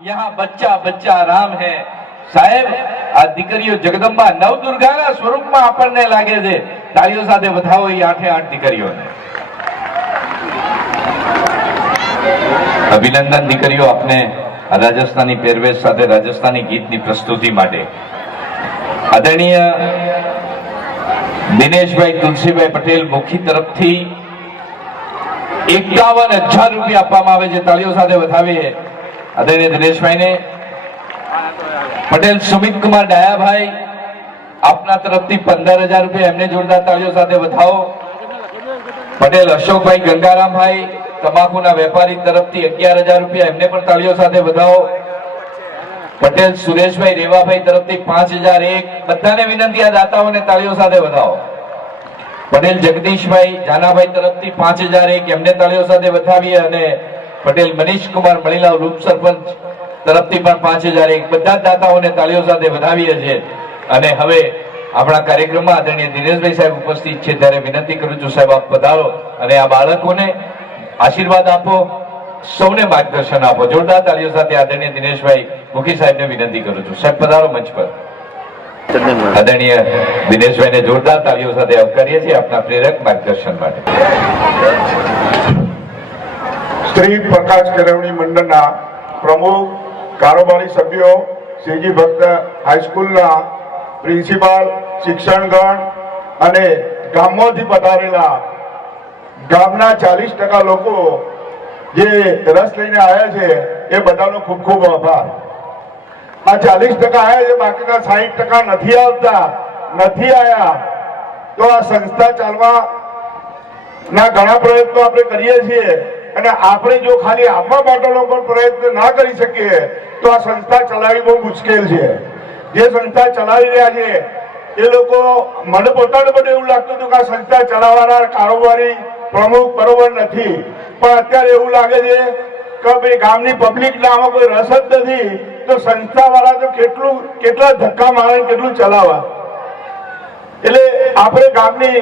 यहाँ बच्चा बच्चा राम है साहेब। આ દીકરીઓ જગદંબા નવદુર્ગાના સ્વરૂપમાં આપણને લાગે છે। તાળીઓ સાથે વધાવો એ 8 દીકરીઓને। અભિનંદન દીકરીઓ આપને રાજસ્થાની પહેરવેશ સાથે રાજસ્થાની ગીતની પ્રસ્તુતિ માટે। આદરણીય દિનેશભાઈ તુલસીભાઈ પટેલ મુખી તરફથી 51,000 રૂપિયા આપવામાં આવે છે। તાળીઓ સાથે વધાવીએ આદરણીય દિનેશભાઈને। પટેલ સુમિત કુમાર ડાયાભાઈ આપના તરફથી 15,000 રૂપિયા, એમને જોરદાર તાળીઓ સાથે વધાવો। પટેલ અશોકભાઈ ગંગારામભાઈ તમાકુના વેપારી તરફથી 11,000 રૂપિયા, એમને પણ તાળીઓ સાથે વધાવો। પટેલ સુરેશભાઈ રેવાભાઈ તરફથી 5,001, બધાને વિનંતી આ દાતાઓને તાળીઓ સાથે વધાવો। પટેલ જગદીશભાઈ જાનાભાઈ તરફથી 5,001, એમને તાળીઓ સાથે વધાવીએ। અને પટેલ મનીષ કુમાર મણીલાલ રૂપ સરપંચ તરફથી પણ 5,001, બધા દાતાઓને તાળીઓ સાથે વધાવીએ છીએ। અને હવે આપણા કાર્યક્રમમાં આદરણીય દિનેશભાઈ સાહેબ ઉપસ્થિત છે, ત્યારે વિનંતી કરું છું સાહેબ આપ પધારો અને આ બાળકોને આશીર્વાદ આપો, સૌને માર્ગદર્શન આપો। જોરદાર તાળીઓ સાથે આદરણીય દિનેશભાઈ મુખી સાહેબને વિનંતી કરું છું, સાહેબ પધારો મંચ પર। આદરણીય દિનેશભાઈને જોરદાર તાળીઓ સાથે આવકારીએ છીએ આપના પ્રેરક માર્ગદર્શન માટે। શ્રી પ્રકાશ કેળવણી મંડળના પ્રમુખ, કારોબારી સભ્યો, શ્રીજી ભક્ત હાઈસ્કૂલના પ્રિન્સિપાલ, શિક્ષણગણ અને ગામમાંથી પધારેલા ગામના 40% લોકો જે રસ લઈને આવ્યા છે એ બધાનો ખૂબ ખૂબ આભાર। આ 40% આવ્યા છે, બાકીના 60% નથી આવતા, નથી આવ્યા તો આ સંસ્થા ચાલવા ના ઘણા પ્રયત્નો આપણે કરીએ છીએ અને આપણે જો ખાલી આવવા માટેનો પણ પ્રયત્ન ના કરી શકીએ તો આ સંસ્થા ચલાવવી બહુ મુશ્કેલ છે। જે સંસ્થા ચલાવી રહ્યા છે એ લોકો, મને પોતાને પણ એવું લાગતું હતું કે આ સંસ્થા ચલાવવાના કારોબારી પ્રમુખ બરોબર નથી, પણ અત્યારે એવું લાગે છે કે ભાઈ ગામની પબ્લિકને આમાં કોઈ રસ જ નથી તો સંસ્થા વાળા તો કેટલા ધક્કા મારે, કેટલું ચલાવવા। એટલે આપણે ગામની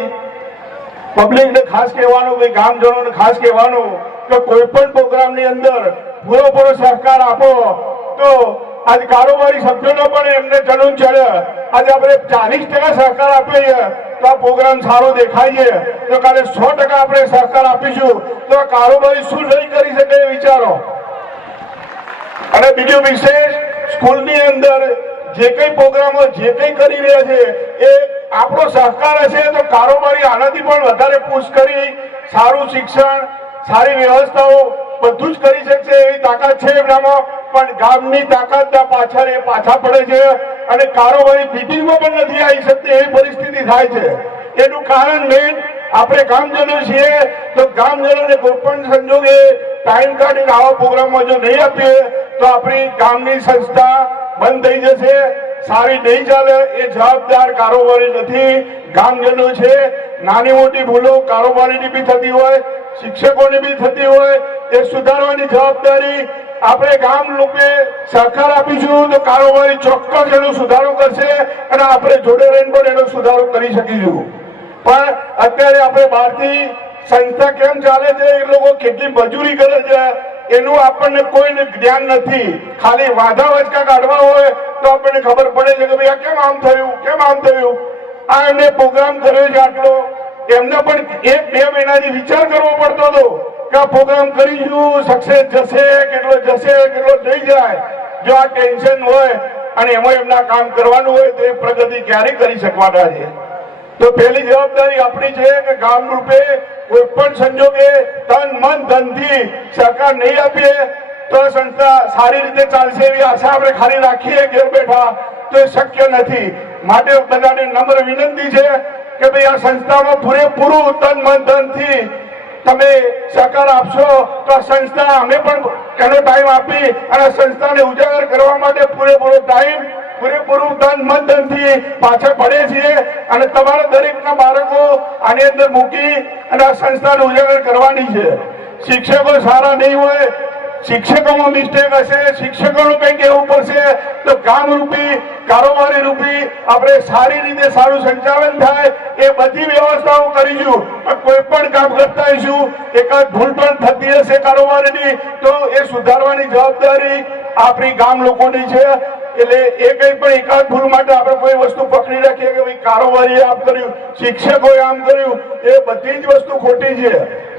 પબ્લિકને ખાસ કહેવાનું, ભાઈ ગામજનોને ખાસ કહેવાનું કે કોઈ પણ પ્રોગ્રામની અંદર પૂરેપૂરો સહકાર આપો તો આજે કારોબારી સભ્યોનો પણ એમને જનૂન ચડે। આજે આપણે 40% સહકાર આપીએ તો આ પ્રોગ્રામ સારો દેખાય છે, તો કાલે 100% આપણે સહકાર આપીશું તો આ કારોબારી શું નહીં કરી શકે એ વિચારો। અને બીજું વિશેષ, સ્કૂલની અંદર જે કઈ પ્રોગ્રામો જે કઈ કરી રહ્યા છે એ આપણો સહકાર હશે તો કારોબારી આનાથી પણ વધારે પુશ કરી સારું શિક્ષણ, સારી વ્યવસ્થાઓ બધું જ કરી શકશે એવી તાકાત છે એમનામાં। પણ ગામની તાકાતના પાછળ એ પાછા પડે છે અને કારોબારી મિટિંગમાં પણ નથી આવી શકતી એવી પરિસ્થિતિ થાય છે। એનું કારણ મેઇન આપણે ગામજનો છીએ તો ગામજનોને કોઈ પણ સંજોગે ટાઈમ કાઢીને આવા પ્રોગ્રામમાં જો નહીં આપીએ તો આપણી ગામની સંસ્થા બંધ થઈ જશે, સારી નહીં ચાલે। એ જવાબદાર કારોબારી નથી, ગામજનો છે। નાની મોટી ભૂલો કારોબારીની બી થતી હોય, શિક્ષકોની બી થતી હોય, એ સુધારવાની જવાબદારી આપણે ગામ લોકોએ સહકાર આપીશું તો કારોબારી ચોક્કસ એનો સુધારો કરશે અને આપણે જોડે રહીને પણ એનો સુધારો કરી શકીશું। પણ અત્યારે આપણે બહારથી સંસ્થા કેમ ચાલે છે, એ લોકો કેટલી મજૂરી કરે છે એનું આપણને કોઈ જ્ઞાન નથી। ખાલી વાંધા વચકા કાઢવા હોય તો આપણને ખબર પડે છે કે ભાઈ આ કેમ આમ થયું, કેમ આમ થયું। આ એમને પ્રોગ્રામ કર્યો છે આટલો, એમને પણ 1-2 મહિનાથી વિચાર કરવો પડતો હતો કે આ પ્રોગ્રામ કરીશું, સક્સેસ જશે, કેટલો થઈ જાય। જો આ ટેન્શન હોય અને એમાં એમના કામ કરવાનું હોય તો એ પ્રગતિ ક્યારે કરી શકવાના છે। તો પહેલી જવાબદારી આપણી છે કે ગામ રૂપે કોઈ પણ સંજોગે તન મન ધનથી સહકાર નહીં આપીએ તો સંસ્થા સારી રીતે ચાલશે એવી આશા આપણે ખાલી રાખીએ ઘેર બેઠા તો એ શક્ય નથી। માટે બધાને નમ્ર વિનંતી છે કે ભાઈ આ સંસ્થામાં પૂરેપૂરું તન મન ધનથી તમે સહકાર આપશો તો આ સંસ્થા અમે પણ એનો ટાઈમ આપી અને સંસ્થાને ઉજાગર કરવા માટે પૂરેપૂરો ટાઈમ, પૂરેપૂરું તન મન ધનથી પાછળ પડે છીએ અને તમારા દરેકના બાળકો આની અંદર મૂકી અને આ સંસ્થાને ઉજાગર કરવાની છે। શિક્ષકો સારા નહીં હોય, શિક્ષકોમાં મિસ્ટેક હશે, શિક્ષકોનું કંઈક એવું પડશે તો ગામ રૂપી, કારોબારી રૂપી આપણે સારી રીતે સારું સંચાલન થાય એ બધી વ્યવસ્થાઓ કરીશું। કોઈ પણ કામ કરતા હોઈશું, એકાદ ભૂલ પણ થતી હશે કારોબારીની તો એ સુધારવાની જવાબદારી આપણી ગામ લોકોની છે. એટલે એ કઈ પણ એકાદ ભૂલ માટે આપણે કોઈ વસ્તુ પકડી રાખીએ કે ભાઈ કારોબારીએ આમ કર્યું, શિક્ષકોએ આમ કર્યું, એ બધી જ વસ્તુ ખોટી છે.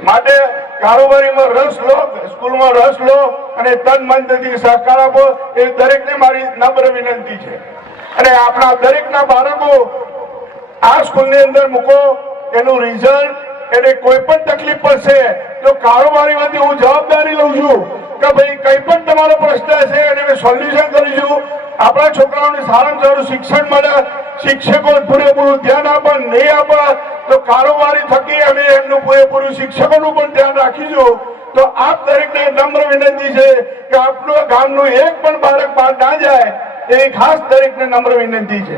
માટે કારોબારીમાં રસ લો, સ્કૂલમાં રસ લો અને તન મનથી સહકાર આપો, એ દરેકને મારી નમ્ર વિનંતી છે. અને આપણા દરેકના બાળકો આ સ્કૂલની અંદર મૂકો, એનું રિઝલ્ટ એને કોઈ પણ તકલીફ પડશે તો કારોબારીમાંથી હું જવાબદારી લઉં છું કે ભાઈ કઈ પણ તમારો પ્રશ્ન છે એને સોલ્યુશન કરીશું. આપણા છોકરાઓને સારામાં સારું શિક્ષણ મળે, શિક્ષકો પૂરેપૂરું ધ્યાન આપે, નહીં આપે તો કારોબારી થકી અમે એમનું પૂરેપૂરું શિક્ષકોનું પણ ધ્યાન રાખીશું. તો આપ દરેકને નમ્ર વિનંતી છે કે આપનું ગામનું એક પણ બાળક બહાર ના જાય, એ ખાસ દરેકને નમ્ર વિનંતી છે.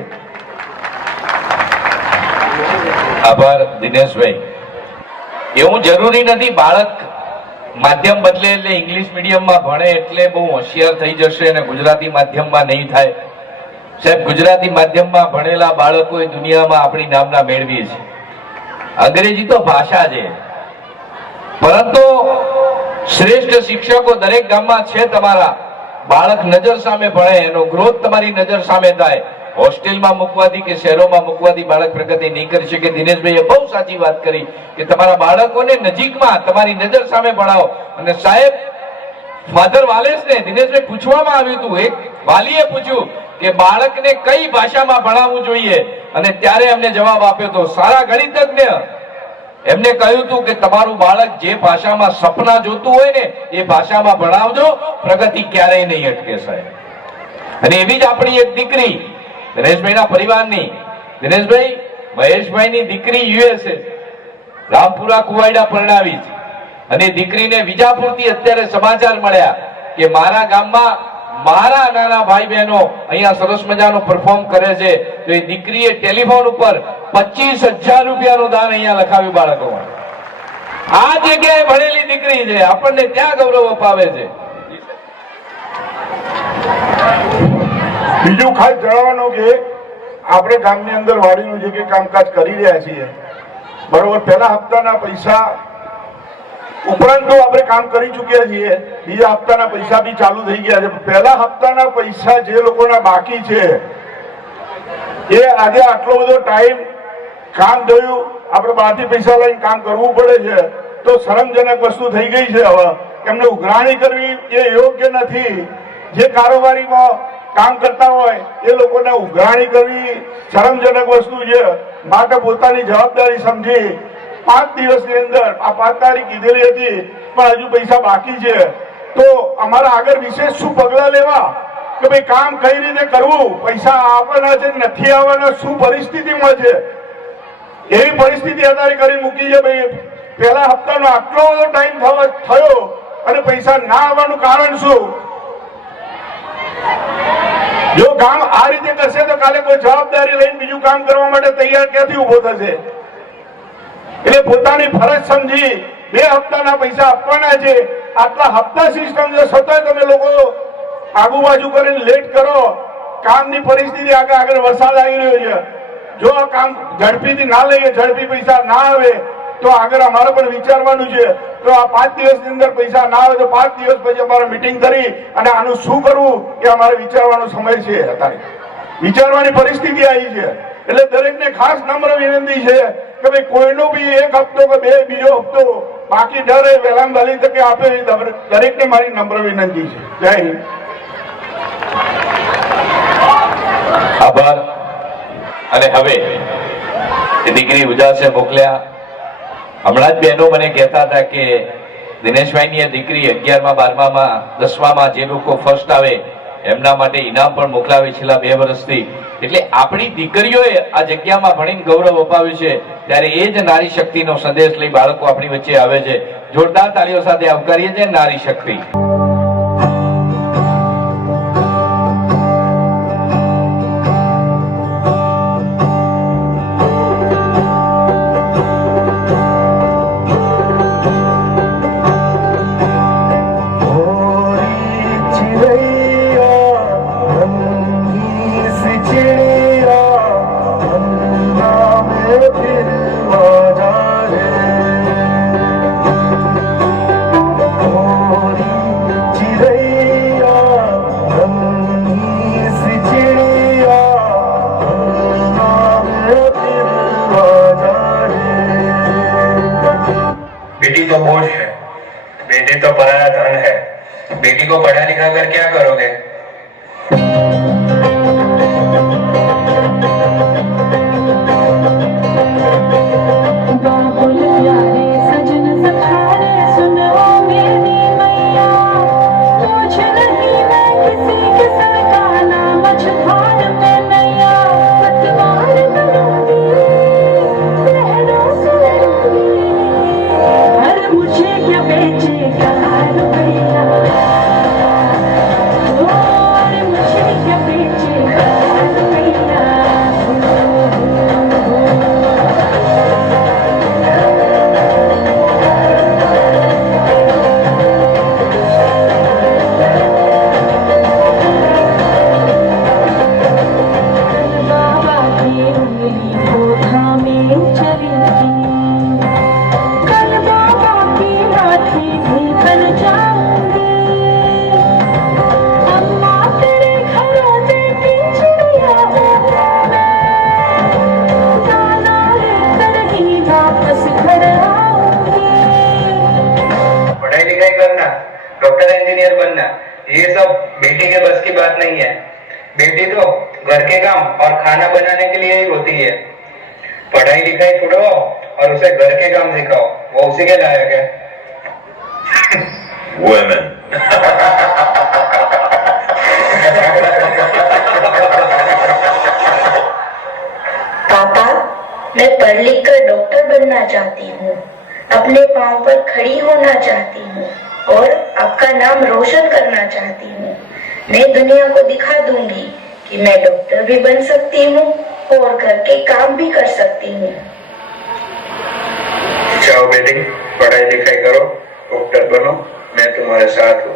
આભાર દિનેશભાઈ. એવું જરૂરી નથી બાળક માધ્યમ બદલે એટલે ઇંગ્લિશ મીડિયમમાં ભણે એટલે બહુ હોશિયાર થઈ જશે અને ગુજરાતી માધ્યમમાં નહીં થાય. સાહેબ, ગુજરાતી માધ્યમમાં ભણેલા બાળકો દુનિયામાં આપણી નામના મેળવી છે. અંગ્રેજી તો ભાષા છે, પરંતુ શ્રેષ્ઠ શિક્ષકો દરેક ગામમાં છે. તમારા બાળક નજર સામે ભણે, એનો ગ્રોથ તમારી નજર સામે થાય. હોસ્ટેલમાં મૂકવાથી કે શહેરોમાં મૂકવાથી બાળક પ્રગતિ નહીં કરી શકે. દિનેશભાઈએ બહુ સાચી વાત કરી કે તમારા બાળકોને નજીકમાં તમારી નજર સામે ભણાવો. અને સાહેબ, ફાધર વાલેસને દિનેશભાઈ પૂછવામાં આવ્યું હતું, એક વાલીએ પૂછ્યું કે બાળકને કઈ ભાષામાં ભણાવવું જોઈએ, અને ત્યારે એમને જવાબ આપ્યો હતો. સારા ગણિતજ્ઞ એમને કહ્યું હતું કે તમારું બાળક જે ભાષામાં સપના જોતું હોય ને એ ભાષામાં ભણાવજો, પ્રગતિ ક્યારેય નહીં અટકે સાહેબ. અને એવી જ આપણી એક દીકરી દિનેશભાઈના પરિવારની, દિનેશભાઈ મહેશભાઈની દીકરી યુએસએ રામપુરા કુવાયડા પરણાવી છે. અને દીકરીને વિજાપુરથી અત્યારે સમાચાર મળ્યા કે મારા ગામમાં મારા નાના ભાઈ બહેનો અહીંયા સરસ મજાનો પરફોર્મ કરે છે. તો એ દીકરીએ ટેલિફોન ઉપર 25,000 રૂપિયાનું દાન અહીંયા લખાવ્યું બાળકો માટે. આ જગ્યાએ ભણેલી દીકરી છે, આપણને ત્યાં ગૌરવ અપાવે છે. બીજું ખાસ જણાવવાનું કે આપણે ગામની અંદર વાડીનું જે કંઈ કામકાજ કરી રહ્યા છીએ, બરોબર, પહેલા હપ્તાના પૈસા ઉપરાંત આપણે કામ કરી ચૂક્યા છીએ. બીજા હપ્તાના પૈસા બી ચાલુ થઈ ગયા છે. પહેલા હપ્તાના પૈસા જે લોકોના બાકી છે એ આજે આટલો બધો ટાઈમ કામ થયું, આપણે બહારથી પૈસા લઈને કામ કરવું પડે છે તો શરમજનક વસ્તુ થઈ ગઈ છે. હવે એમને ઉઘરાણી કરવી એ યોગ્ય નથી. જે કારોબારીમાં કામ કરતા હોય એ લોકોને ઉઘરાણી કરવી શરમજનક વસ્તુ છે. માટે પોતાની જવાબદારી સમજી 5 દિવસની અંદર, આ 5 તારીખ કીધેલી હતી પણ હજુ પૈસા બાકી છે, તો અમારા આગળ વિશેષ શું પગલા લેવા કે ભાઈ કામ કઈ રીતે કરવું, પૈસા આવવાના છે નથી આવવાના, શું પરિસ્થિતિમાં છે, એવી પરિસ્થિતિ અત્યારે કરી મૂકી છે. ભાઈ પહેલા હપ્તાનો આટલો બધો ટાઈમ થયો અને પૈસા ના આવવાનું કારણ શું? જો ગામ આ રીતે કરશે તો કાલે કોઈ જવાબદારી લઈને બીજું કામ કરવા માટે તૈયાર ક્યાંથી ઉભો થશે? એટલે પોતાની ફરજ સમજી 2 હપ્તાના પૈસા આપવાના છે. આટલા હપ્તા સિસ્ટમ છે છતાંય તમે લોકો આગુબાજુ કરીને લેટ કરો. કામની પરિસ્થિતિ આગળ વરસાદ આવી રહ્યો છે. જો આ કામ ઝડપીથી ના લઈએ, ઝડપી પૈસા ના આવે તો આગળ અમારે પણ વિચારવાનું છે. તો આ 5 દિવસની અંદર પૈસા ના આવે તો 5 દિવસ પછી અમારે મીટિંગ કરી અને આનું શું કરવું એ અમારે વિચારવાનો સમય છે. અત્યારે વિચારવાની પરિસ્થિતિ આવી છે. એટલે દરેકને ખાસ નમ્ર વિનંતી છે કે ભાઈ કોઈનો બી એક હપ્તો કે બીજો હપ્તો બાકી ડરે વહેલા વહેલી તકે આપે, દરેકને મારી નમ્ર વિનંતી છે. જય હિન્દ. આભાર. અને હવે દીકરી ઉજાસે મોકલ્યા. હમણાં જ બહેનો મને કહેતા હતા કે દિનેશભાઈની દીકરી 11મા 12મામાં 10મામાં જે લોકો ફર્સ્ટ આવે એમના માટે ઇનામ પણ મોકલાવે છેલ્લા 2 વર્ષથી. એટલે આપણી દીકરીઓએ આ જગ્યામાં ભણીને ગૌરવ અપાવ્યું છે. ત્યારે એ જ નારી શક્તિનો સંદેશ લઈ બાળકો આપણી વચ્ચે આવે છે. જોરદાર તાળીઓ સાથે આવકારીએ છીએ નારી શક્તિ. बेटी को पढ़ा लिखा कर क्या करोगे? बाबुल प्यारे सजन सखारे सुनो मेरी मैया, पूछ नहीं मैं किसी के सर का नाम, मझधार में नैया पतवार करूंगी, लहरों से लड़ूंगी। अरे मुझे क्या बेचेगा रुपया, ओ अरे मुझे क्या बेचेगा रुपया। बाबा की उंगली को थामे चली थी, कल बाबा की लाठी भी बन जाऊंगी। अम्मा तेरे घरों देती चिड़िया हूँ मैं, दाना लेकर ही वापस घर आऊंगी। पढ़ाई लिखाई करना, डॉक्टर इंजीनियर बनना, ये सब बेटी के बस की बात नहीं है। बेटी तो घर के काम और खाना बनाने के लिए ही होती है। पढ़ाई लिखाई छुड़वाओ और उसे घर के काम सिखाओ, वो उसी के लायक है। Women. पापा, मैं पढ़ लिख कर डॉक्टर बनना चाहती हूँ, अपने पाँव पर खड़ी होना चाहती हूँ और आपका नाम रोशन करना चाहती हूँ। मैं दुनिया को दिखा दूंगी कि मैं डॉक्टर भी बन सकती हूँ और घर के काम भी कर सकती हूँ। जाओ बेटी, पढ़ाई लिखाई करो, डॉक्टर बनो, मैं तुम्हारे साथ हूँ।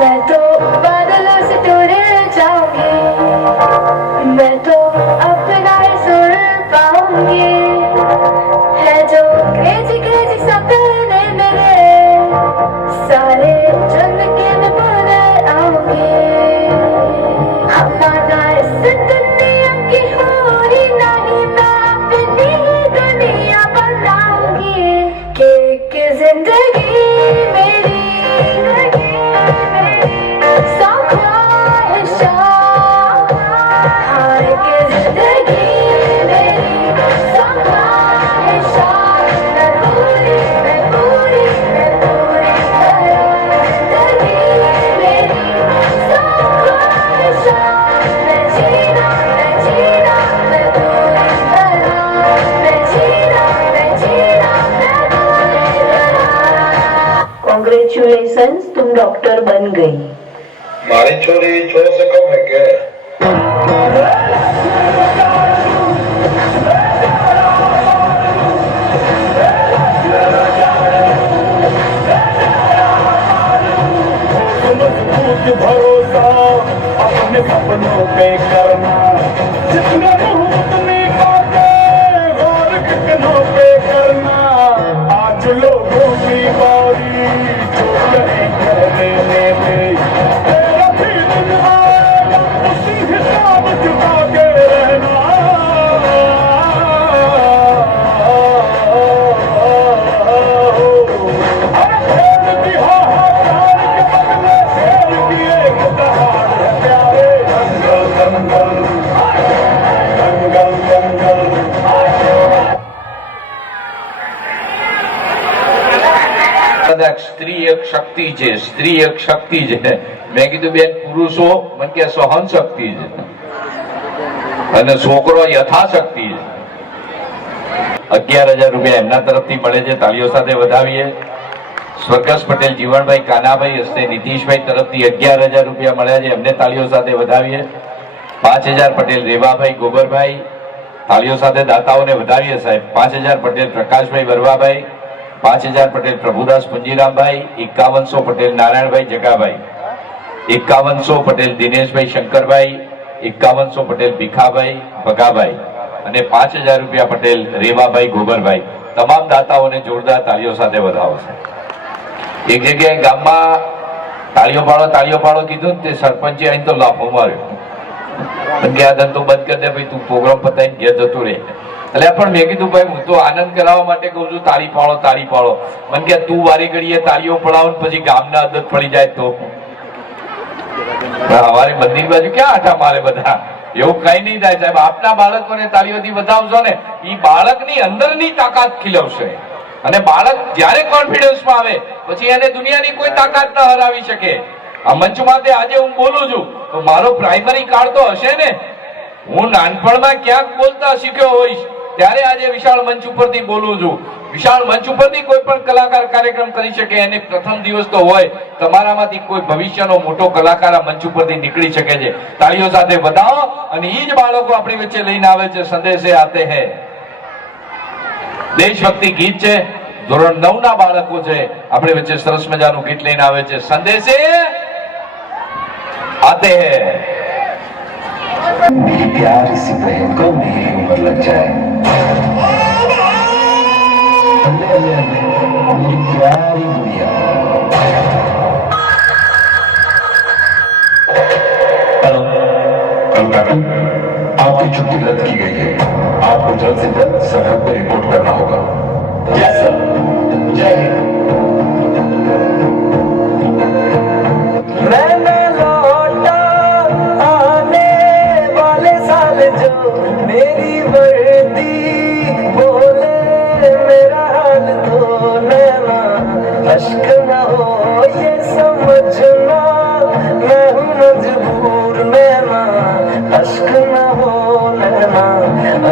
मैं तो बादलों से दूर जाऊंगी, मैं तो अपना ही सुर पाऊंगी। है जो क्रेजी क्रेजी सपने मेरे, सारे चुन के मैं भूल आऊंगी। हमारा इस दुनिया की होरी नहीं, मैं अपनी ही दुनिया बनाऊंगी। कि जिंदगी मेरी कांग्रेचुलेशंस, तुम डॉक्टर बन गई। मारी छोरी छोड़ से कम है क्या? भरोसा अपने सपनों पे करना, जितने मुंह उतनी बातें गौर कितनों पे करना। आज लोगों की बारी जो कहे कर देने दे, तेरा भी दिन आएगा उसी हिसाब चुका के रहना। સ્ત્રી એક શક્તિ છે, સ્ત્રી એક શક્તિ છે. મેં કીધું બેન પુરુષો મને કે સહન શક્તિ છે અને છોકરો યથાશક્તિ છે. 11,000 રૂપિયા એમના તરફથી મળે છે, તાળીઓ સાથે વધાવીએ. સ્વર્ગસ્થ પટેલ જીવણભાઈ કાનાભાઈ હસ્તે નીતિશભાઈ તરફથી 11,000 રૂપિયા મળ્યા છે, એમને તાળીઓ સાથે વધાવીએ. 5,000 પટેલ રેવાભાઈ ગોબરભાઈ, તાળીઓ સાથે દાતાઓને વધાવીએ સાહેબ. 5,000 પટેલ પ્રકાશભાઈ વરવાભાઈ, 5,000 પટેલ પ્રભુદાસ પુંજીરામભાઈ, 5100 પટેલ નારાયણભાઈ જગાભાઈ, 5100 પટેલ દિનેશભાઈ શંકરભાઈ, 5100 પટેલ ભીખાભાઈ ભગાભાઈ અને 5,000 રૂપિયા પટેલ રેવાભાઈ ગોબરભાઈ. તમામ દાતાઓને જોરદાર તાળીઓ સાથે વધાવો છે. એક જગ્યાએ ગામમાં તાળીઓ પાડો કીધું ને તે સરપંચે અહીં તો લાફો માર્યો. કે આ ધંધો બંધ કરી દે ભાઈ, તું પ્રોગ્રામ પતાવીને ઘેર જતો રહે. એટલે પણ મેં કીધું ભાઈ હું તો આનંદ કરાવવા માટે કહું છું, તાળી પાડો તાળી પાડો. મને કે તું વારી ઘડીએ તાળીઓ પડાવો ને પછી ગામના આદત પડી જાય તો અમારે મંદિર બાજુ ક્યાં આટા મારે બધા? એવું કઈ નહીં થાય સાહેબ. આપના બાળકોને તાળીઓથી વધાવશો ને, એ બાળકની અંદરની તાકાત ખીલવશે. અને બાળક જ્યારે કોન્ફિડન્સમાં આવે પછી એને દુનિયાની કોઈ તાકાત ન હરાવી શકે. આ મંચમાં આજે હું બોલું છું તો મારો પ્રાઇમરી કાળ તો હશે ને. હું નાનપણમાં ક્યાંક બોલતા શીખ્યો હોઈશ ત્યારે આજે વિશાળ મંચ ઉપરથી બોલું છું. વિશાળ મંચ ઉપરથી કોઈ પણ કલાકાર કાર્યક્રમ કરી શકે, એને પ્રથમ દિવસ તો હોય. તમારામાંથી કોઈ ભવિષ્યનો મોટો કલાકાર આ મંચ ઉપરથી નીકળી શકે છે. તાળીઓ સાથે વધાવો. અને એ જ બાળકો આપણી વચ્ચે લઈને આવે છે સંદેશે આતે હૈ. દેશભક્તિ ગીત છે, ધોરણ 9 ના બાળકો છે આપણી વચ્ચે સરસ મજાનું ગીત લઈને આવે છે, સંદેશે आते हैं. मेरी प्यारी सी बहन को मेरी उम्र लग जाए. मेरी प्यारी गुड़िया. हेलो मैडम, आपकी छुट्टी रद्द की गई है. आपको जल्द से जल्द सरहद पर रिपोर्ट करना होगा. Yes sir. जय हिंद. मेरी वर्दी बोले मेरा हाल तो नैना अश्क न हो ये समझना मैं हूँ मजबूर नैना अश्क न हो नैना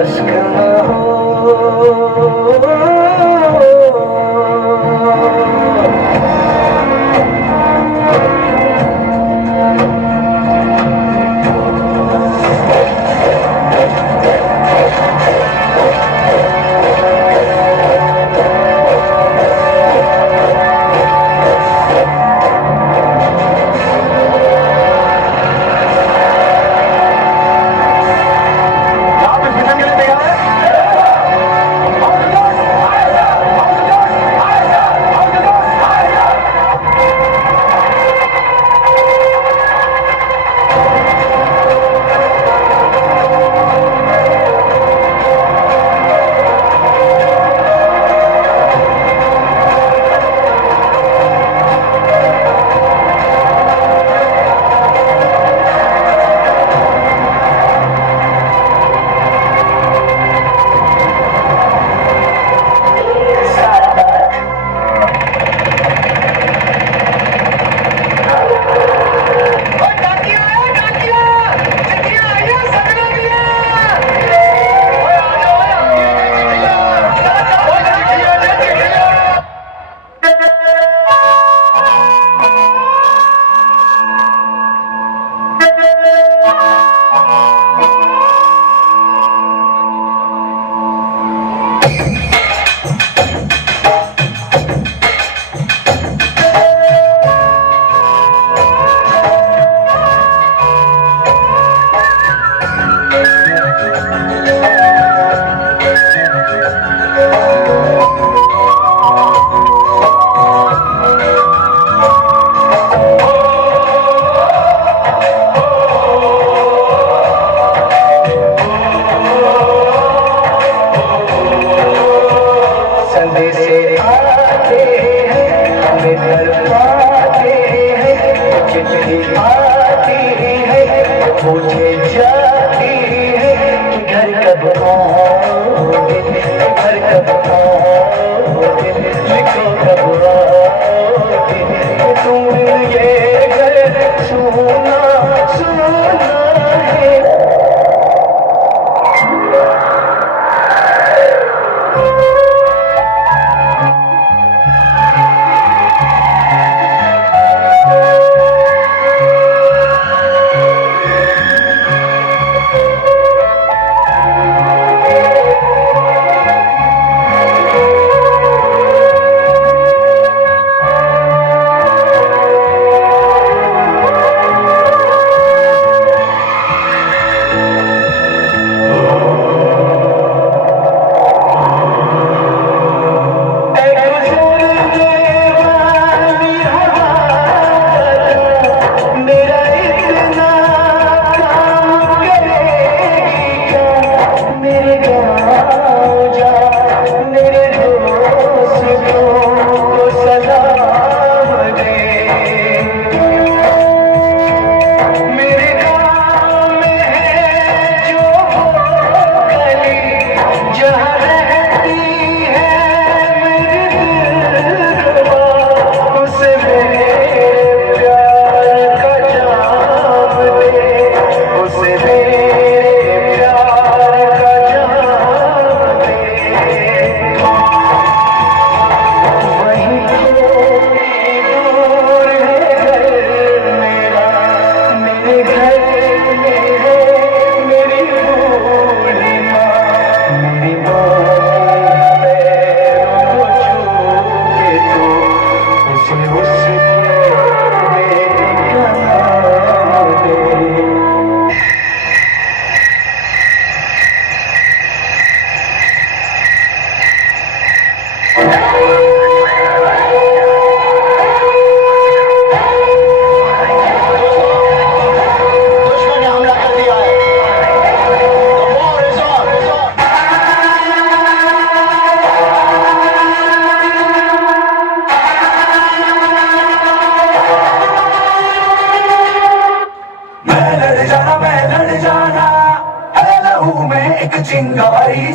अश्क न हो.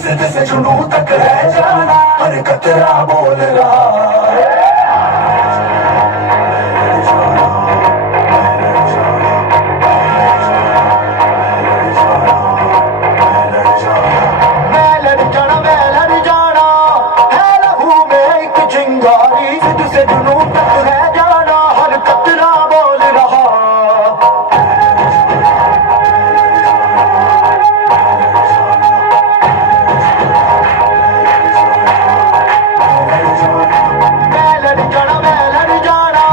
जिद से जुनू तक है जाना, हर कतरा बोल रहा। मैं लड़ जाना है लहू में एक चिंगारी, जिद से जुनू तक है जाना, हर कतरा बोल रहा। मैं लड़ जाना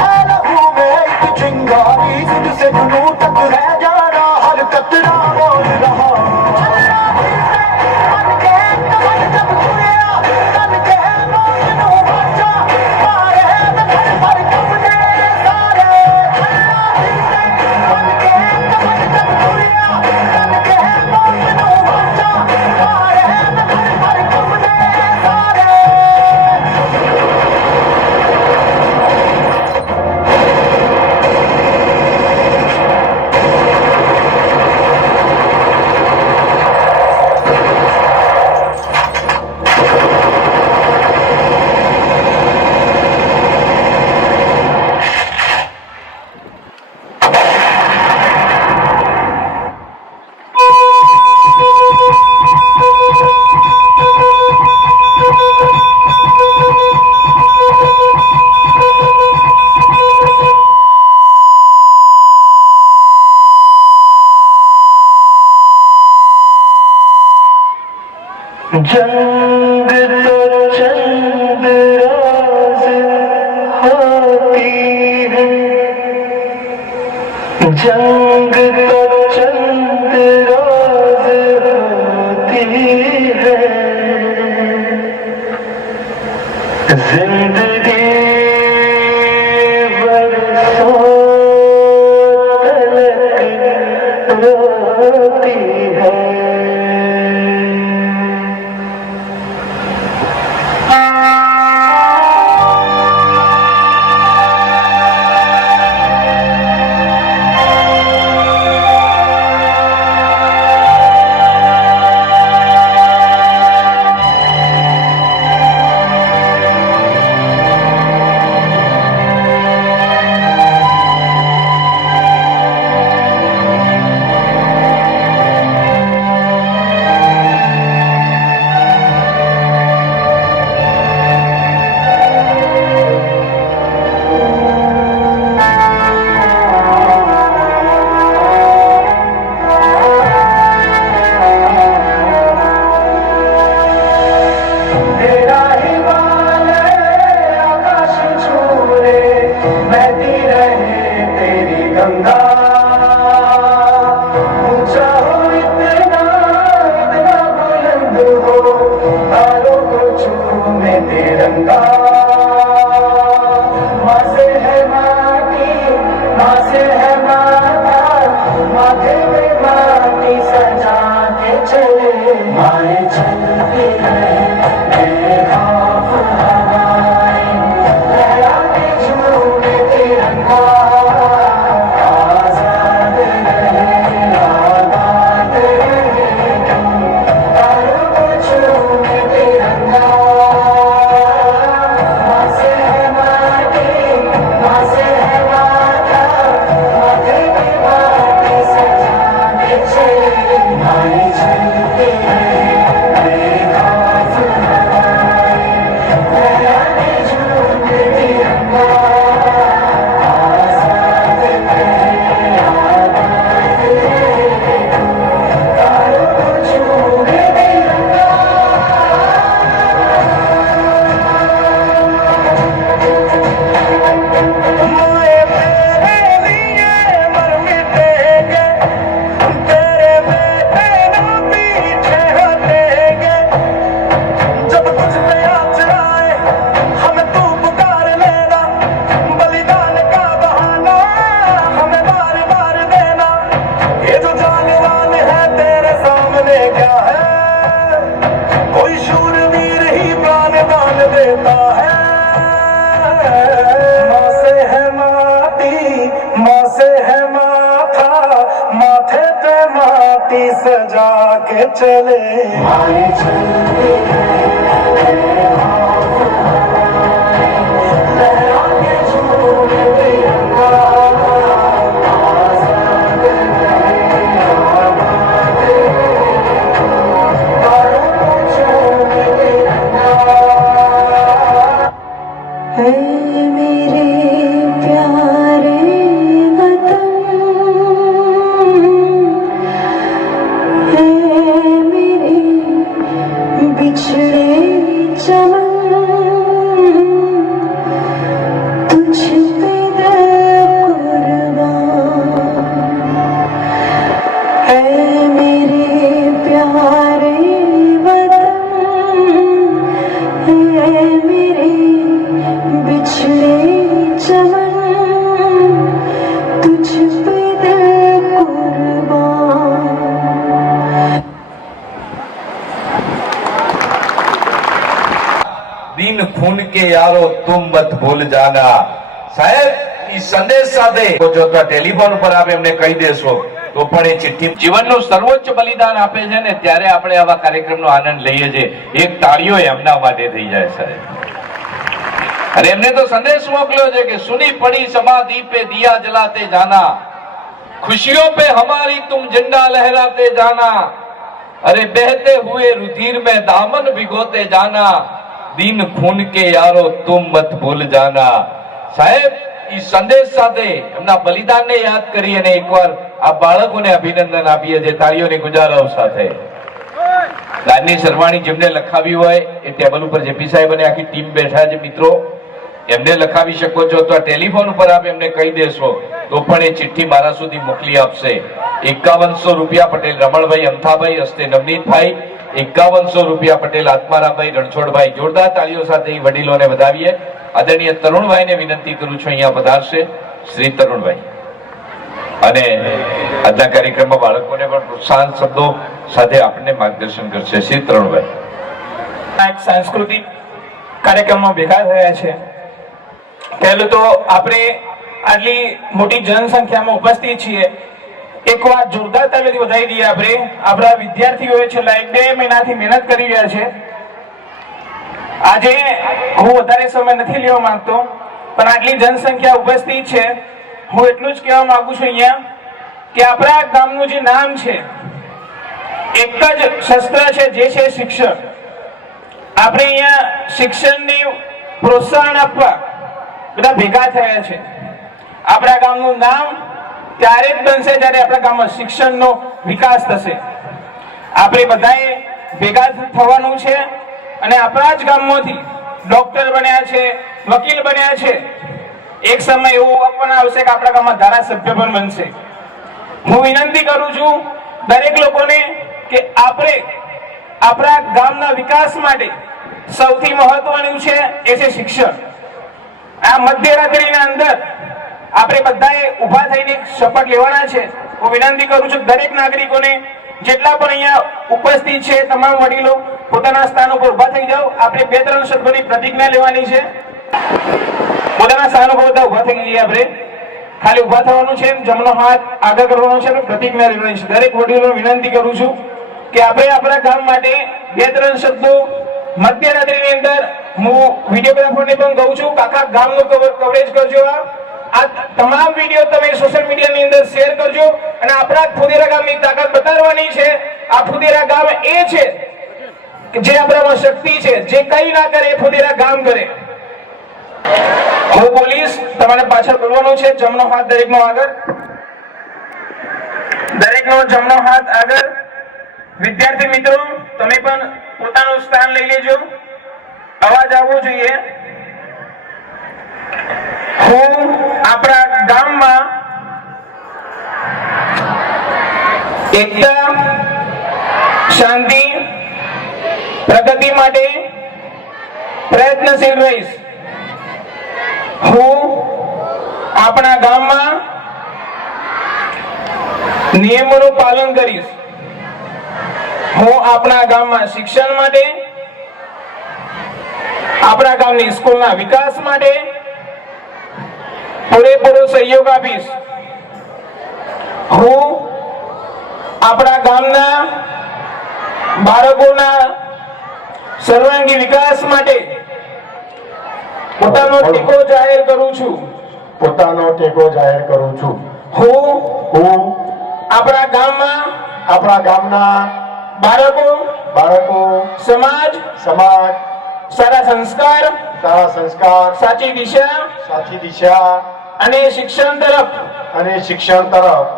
है लहू में एक चिंगारी, जिद से जुनू तक है जाना, हर कतरा बोल रहा। जंग तो चंद राज होती है, जंग तो चंद राज होती है, जिंदगी बरसों तलक रोती है। Hey हवाएं चलती लहराते झूमे तिरंगा आजाद नए आबाद तारों को झूमे तिरंगा है मेरे प्यारे वतन है मेरे बिछड़े चमन तुझ पे दिल कुर्बान है मेरे प्यारे वतन है मेरे बिछड़े चमन तुझ पे दिल कुर्बान। दिन खून के यारो तुम मत भूल जाना સાહેબ ઈ સંદેશ સાથે જો તો ટેલિફોન ઉપર આપ એમને કહી દેશો તો પણ એ ચિઠ્ઠી જીવનનું સર્વોચ્ચ બલિદાન આપે છે ને ત્યારે આપણે આવા કાર્યક્રમનો આનંદ લઈએ છીએ એક તાળીઓ એમના માટે થઈ જાય સાહેબ અને એમને તો સંદેશ મોકલ્યો છે કે સુની પડી समाधि पे दिया जलाते जाना खुशियों पे हमारी तुम झंडा लहराते जाना अरे बहते हुए रुधिर में दामन भिगोते जाना दिन खून के यारो तुम मत भूल जाना સાહેબ ઈ સંદેશ સાથે એમના બલિદાનને યાદ કરી અને એકવાર આ બાળકોને અભિનંદન આપીએ છીએ તાળીઓની ગુજારાઓ સાથે ગાંધી સરવાણી જેમને લખાવી હોય એ ટેબલ ઉપર જેપી સાહેબ અને આખી ટીમ બેઠા છે મિત્રો એમને લખાવી શકો છો તો આ ટેલિફોન ઉપર આપ એમને કહી દેશો તો પણ એ ચિઠ્ઠી મારા સુધી મોકલી આપશે 5100 રૂપિયા પટેલ રમણભાઈ અમથાભાઈ હસ્તે નવનીતભાઈ 5100 રૂપિયા પટેલ આત્મારામભાઈ રણછોડભાઈ જોરદાર તાળીઓ સાથે એ વડીલોને વધાવીએ આદરણીય તરુણભાઈને વિનંતી કરું છું અહીંયા પધારશે શ્રી તરુણભાઈ અને આજના કાર્યક્રમમાં બાળકોને પણ પ્રોત્સાહન શબ્દો સાથે આપણને માર્ગદર્શન કરશે શ્રી તરુણભાઈ એક સાંસ્કૃતિક કાર્યક્રમમાં ભેગા થયા છે પહેલું તો આપણે આટલી મોટી જનસંખ્યામાં ઉપસ્થિત છીએ એક વાર જોરદાર તાલીઓથી વધાવી દઈએ આપણે આપણા વિદ્યાર્થીઓએ છેલ્લા 1-2 મહિનાથી મહેનત કરી રહ્યા છે આજે હું વધારે સમય નથી લેવા માંગતો પણ આટલી જનસંખ્યા ઉપસ્થિત છે હું એટલું જ કહેવા માંગુ છું અહીંયા કે આપણા ગામનું જે નામ છે એક જ શસ્ત્ર છે જે છે શિક્ષણ આપણે અહીંયા શિક્ષણને પ્રોત્સાહન આપવા બધા ભેગા થયા છે આપણા ગામનું નામ ત્યારે જ બનશે જ્યારે આપણા ગામમાં શિક્ષણનો વિકાસ થશે આપણે બધાએ ભેગા થવાનું છે અને આપણા જ ગામમાંથી ડોક્ટર બન્યા છે વકીલ બન્યા છે એક સમય એવો પણ આવશે કે આપણા ગામમાં ધારાસભ્ય પણ બનશે હું વિનંતી કરું છું દરેક લોકોને કે આપણે આપણા ગામના વિકાસ માટે સૌથી મહત્વનું છે એ છે શિક્ષણ આ મધ્યરાત્રિના અંદર આપણે બધાએ ઊભા થઈને શપથ લેવાના છે હું વિનંતી કરું છું દરેક નાગરિકોને જેટલા પણ અહીંયા ઉપસ્થિત છે તમામ વડીલો પોતાના સ્થાન ઉપર ઊભા થઈ જાઓ આપણે 2-3 શબ્દોની પ્રતિજ્ઞા લેવાની છે પોતાના સ્થાન ઉપર બધા ઊભા થઈ જઈએ આપણે ખાલી ઊભા થવાનું છે જમણો હાથ આગળ કરવાનો છે અને પ્રતિજ્ઞા લેવાની છે દરેક વડીલોને વિનંતી કરું છું કે આપણે આપણા ગામ માટે 2-3 શબ્દો મધ્યરાત્રિની અંદર હું વિડીયોગ્રાફરને પણ કહું છું કાકા ગામનું કવરેજ કરજો આ તમામ વિડીયો તમે સોશિયલ મીડિયાની અંદર શેર કરજો અને આપણા ફુદેરા ગામની તાકાત બતાવવાની છે આ ફુદેરા ગામ એ છે કે જે આપણામાં શક્તિ છે જે કઈ ના કરે ફુદેરા ગામ કરે હું બોલીશ તમારે પાછળ બોલવાનું છે જમણો હાથ દરેકનો આગળ દરેકનો જમણો હાથ આગળ વિદ્યાર્થી મિત્રો તમે પણ પોતાનું સ્થાન લઈ લેજો અવાજ આવવો જોઈએ હું આપણા ગામમાં એકતા શાંતિ પ્રગતિ માટે પ્રયત્નશીલ રહીશ હું આપણા ગામમાં નિયમોનું પાલન કરીશ હું આપણા ગામમાં શિક્ષણ માટે આપણા ગામની સ્કૂલના વિકાસ માટે પૂરેપૂરો સહયોગ આપીશ હું આપણા ગામના બાળકોના સર્વાંગી વિકાસ માટે પોતાનો ટેકો જાહેર કરું છું. પોતાનો ટેકો જાહેર કરું છું. હું આપણા ગામના બાળકો સમાજ સારા સંસ્કાર સાચી દિશા અને શિક્ષણ તરફ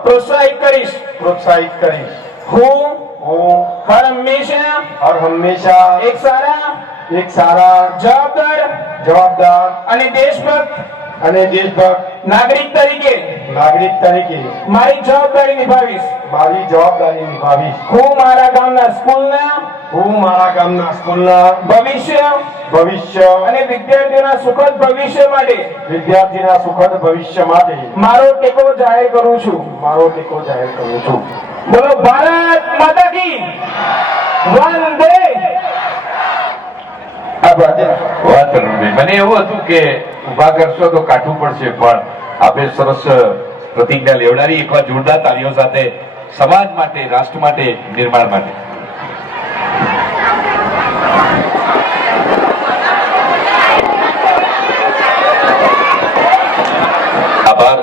પ્રોત્સાહિત કરીશ. હું હર હંમેશા એક સારા જવાબદાર અને દેશભક્ત નાગરિક તરીકે મારી જવાબદારી નિભાવીશ. હું મારા ગામના સ્કૂલના ભવિષ્ય અને વિદ્યાર્થીઓના સુખદ ભવિષ્ય માટે મારો ટેકો જાહેર કરું છું. બોલો ભારત માતા કી વંદે. મને એવું હતું કે ઉભા કરશો તો કાઠું પડશે, પણ આપે સરસ પ્રતિજ્ઞા લેવડાવી. એકવાર જોરદાર તાળીઓ સાથે સમાજ માટે, રાષ્ટ્ર માટે, નિર્માણ માટે. આભાર.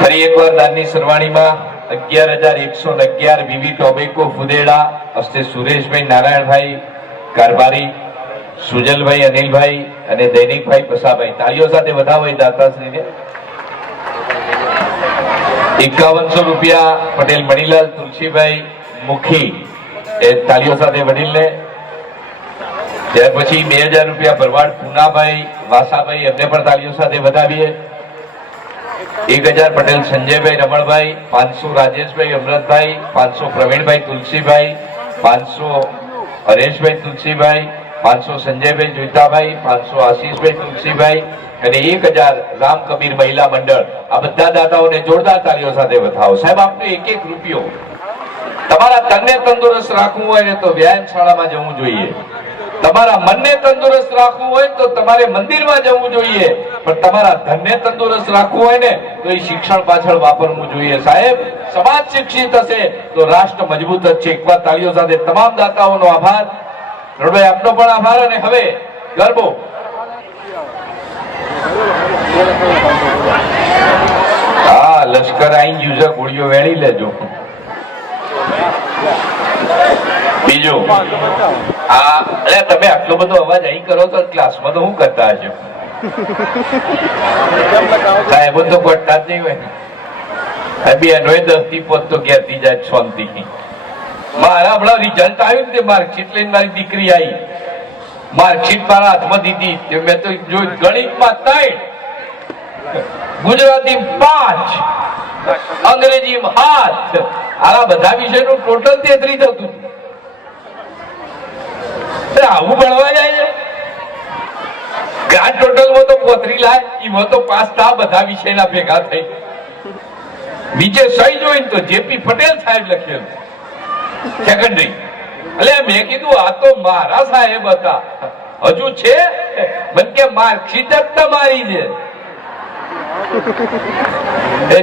ફરી એકવાર દાનની સરવાણીમાં 11,111 વિવિ ટોબેકો ફુદેડા હસ્તે સુરેશભાઈ, નારાયણભાઈ કારભારી, સુજલભાઈ, અનિલભાઈ અને દૈનિકભાઈ પસાભાઈ. તાળીઓ સાથે વધાવો દાતાશ્રીને. 5100 રૂપિયા પટેલ મણીલાલ તુલસીભાઈ મુખી, એ તાળીઓ સાથે વડીલને. ત્યાર પછી 2000 રૂપિયા ભરવાડ પૂનાભાઈ વાસાભાઈ, એમને પણ તાળીઓ સાથે વધાવીએ. 1000 પટેલ સંજયભાઈ રમણભાઈ, 500 રાજેશભાઈ અમરતભાઈ, 500 પ્રવીણભાઈ તુલસીભાઈ, 500 હરેશભાઈ તુલસીભાઈ, 500 સંજયભાઈ જોઈતાભાઈ, 500 આશીષભાઈ તુલસીભાઈ અને 1000 રામ કબીર મહિલા મંડળ. આ બધા દાતાઓને જોરદાર તાળીઓ સાથે વધાવો. સાહેબ, આપનો એક રૂપિયો તમારા તનને તંદુરસ્ત રાખવું હોય ને તો વ્યાયામશાળામાં જવું જોઈએ. તમારા મનને તંદુરસ્ત રાખવું હોય તો તમારે મંદિરમાં જવું જોઈએ. પણ તમારા ધનને તંદુરસ્ત રાખવું હોય ને તો એ શિક્ષણ પાછળ વાપરવું જોઈએ. સાહેબ, સમાજ શિક્ષિત હશે તો રાષ્ટ્ર મજબૂત જ છે. એકવાર તાળીઓ સાથે તમામ દાતાઓનો આભાર. રણભાઈ, આપનો પણ આભાર. અને હવે ગરબો. હા, લશ્કર આઈ ગયું છે, ગોળીઓ વેણી લેજો. બીજું, તમે આટલો બધો અવાજ અહીં કરો તો ક્લાસમાં તો હું કરતા હશો? સાહેબ તો ગોઠતા જ નહીં હોય. બેનો 10 થી 5 તો ઘેરથી જાય શાંતિ. મારા હમણાં રિઝલ્ટ આવ્યું ને, માર્કશીટ લઈને મારી દીકરી આવી. માર્કશીટ મારા હાથમાં દીધી. મેં તો જોયું, ગણિતમાં 3, ગુજરાતી 5, અંગ્રેજીમાં 7, આ બધા વિષયનું ટોટલ 33 થતું. આવું ભણવા જાય છે. ગ્રાન્ડ ટોટલમાં તો 35 લાખ, એમાં તો પાસ થા બધા વિષયના ભેગા થઈ. નીચે સહી જોઈને તો જેપી પટેલ સાહેબ લખેલું સેકન્ડરી. એટલે મેં કીધું આ તો મારા સાહેબ હતા. હજુ છે? મને કે માર્કશીટ જ તમારી છે.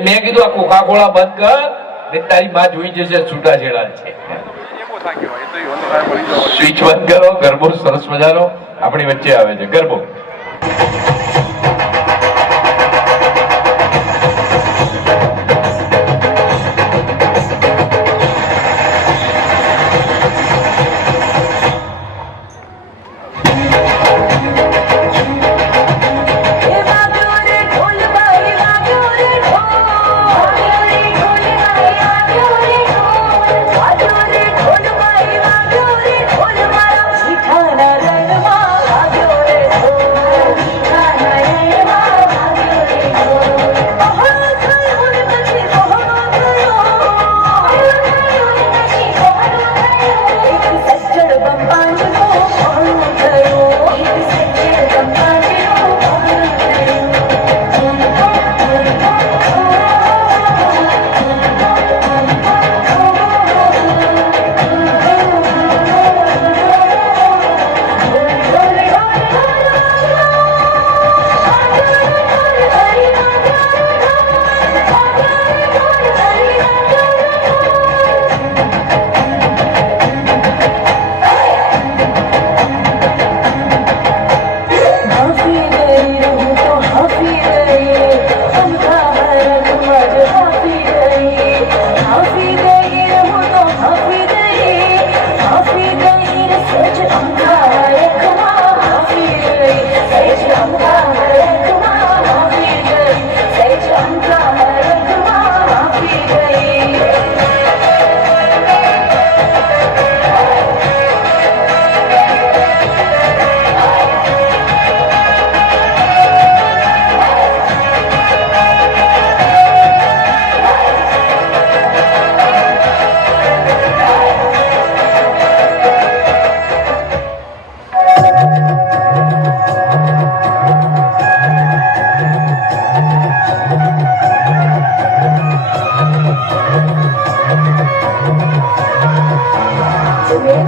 મેં કીધું આ કોકા કોળા બંધ કર ને તારી માં જોઈ જશે છૂટાછેડા છે. સ્વિચ બંધ કરો. ગરબો સરસ મજાનો આપણી વચ્ચે આવે છે. ગરબો. ઠાના રણમાં આવ્યો રે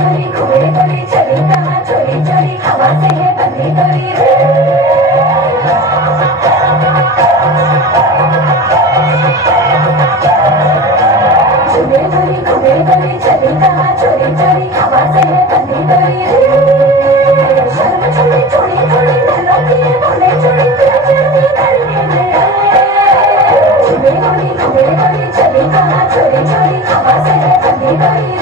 चोरी घूमे चोरी चली कहाँ चोरी चोरी हवा से है बंदी डोरी चुमे चोरी घूमे चोरी चली कहाँ चोरी चोरी हवा से है बंदी डोरी शर्म छोड़ी छोड़ी छोड़ी महलों की है बोले छोड़ी तेरा चलती करने में चुमे चोरी घूमे चोरी चली कहाँ चोरी चोरी हवा से है बंदी डोरी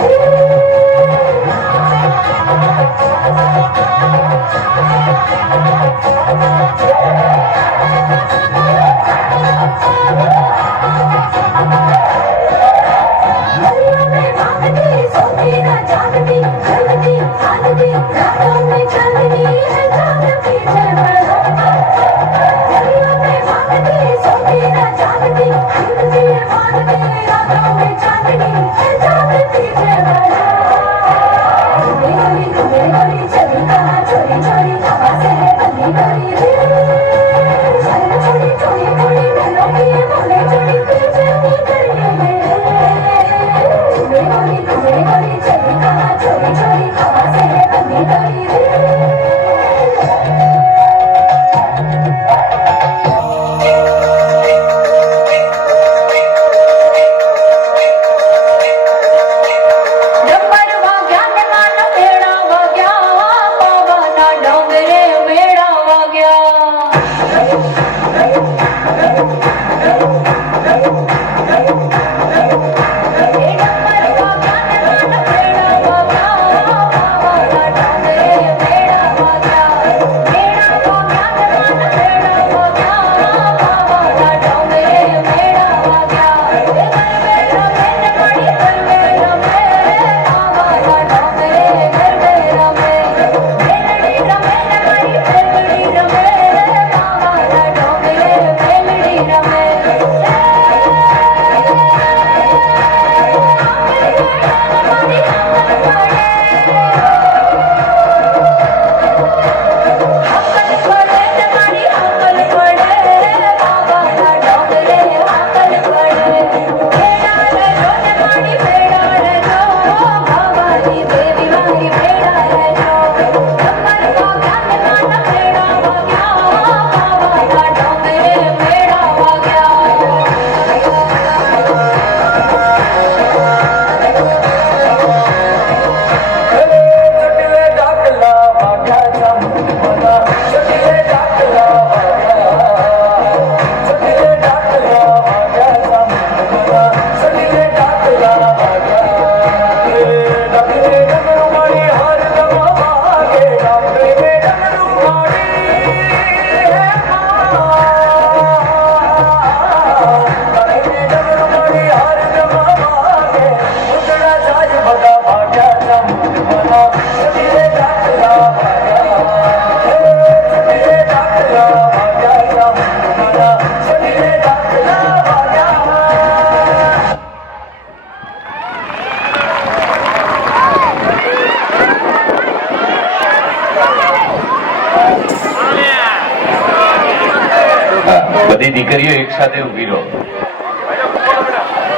બધી દીકરીઓ એક સાથે ઉભી રહો.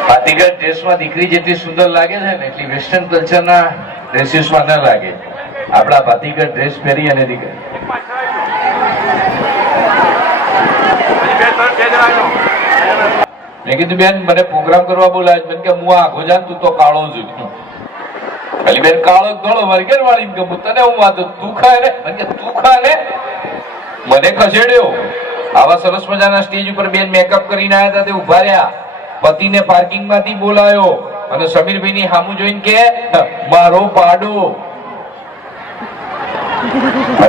પાટીગઢ ડ્રેસમાં દીકરી જેટલી સુંદર લાગે છે ને એટલી વેસ્ટર્ન કલ્ચરના ડ્રેસીસમાં ન લાગે. આપણા પાટીગઢ ડ્રેસ પહેરી અને દીકરી મેં કીધું બેન મને પ્રોગ્રામ કરવા બોલાય. મને કે હું આઘો જાન તું તો કાળો જ ખાલી બેન કાળો ધોળો મારી ઘર વાળી કે તને હું વાતો તું ખાય ને મને કે તું ખા ને મને ખસેડ્યો. આવા સરસ મજાના સ્ટેજ ઉપર બેન મેકઅપ કરીને આવ્યા હતા તે ઉભા રહ્યા. પતિને પાર્કિંગ માંથી બોલાયો અને સમીરભાઈ ની સામું જોઈને કે મારો પાડો.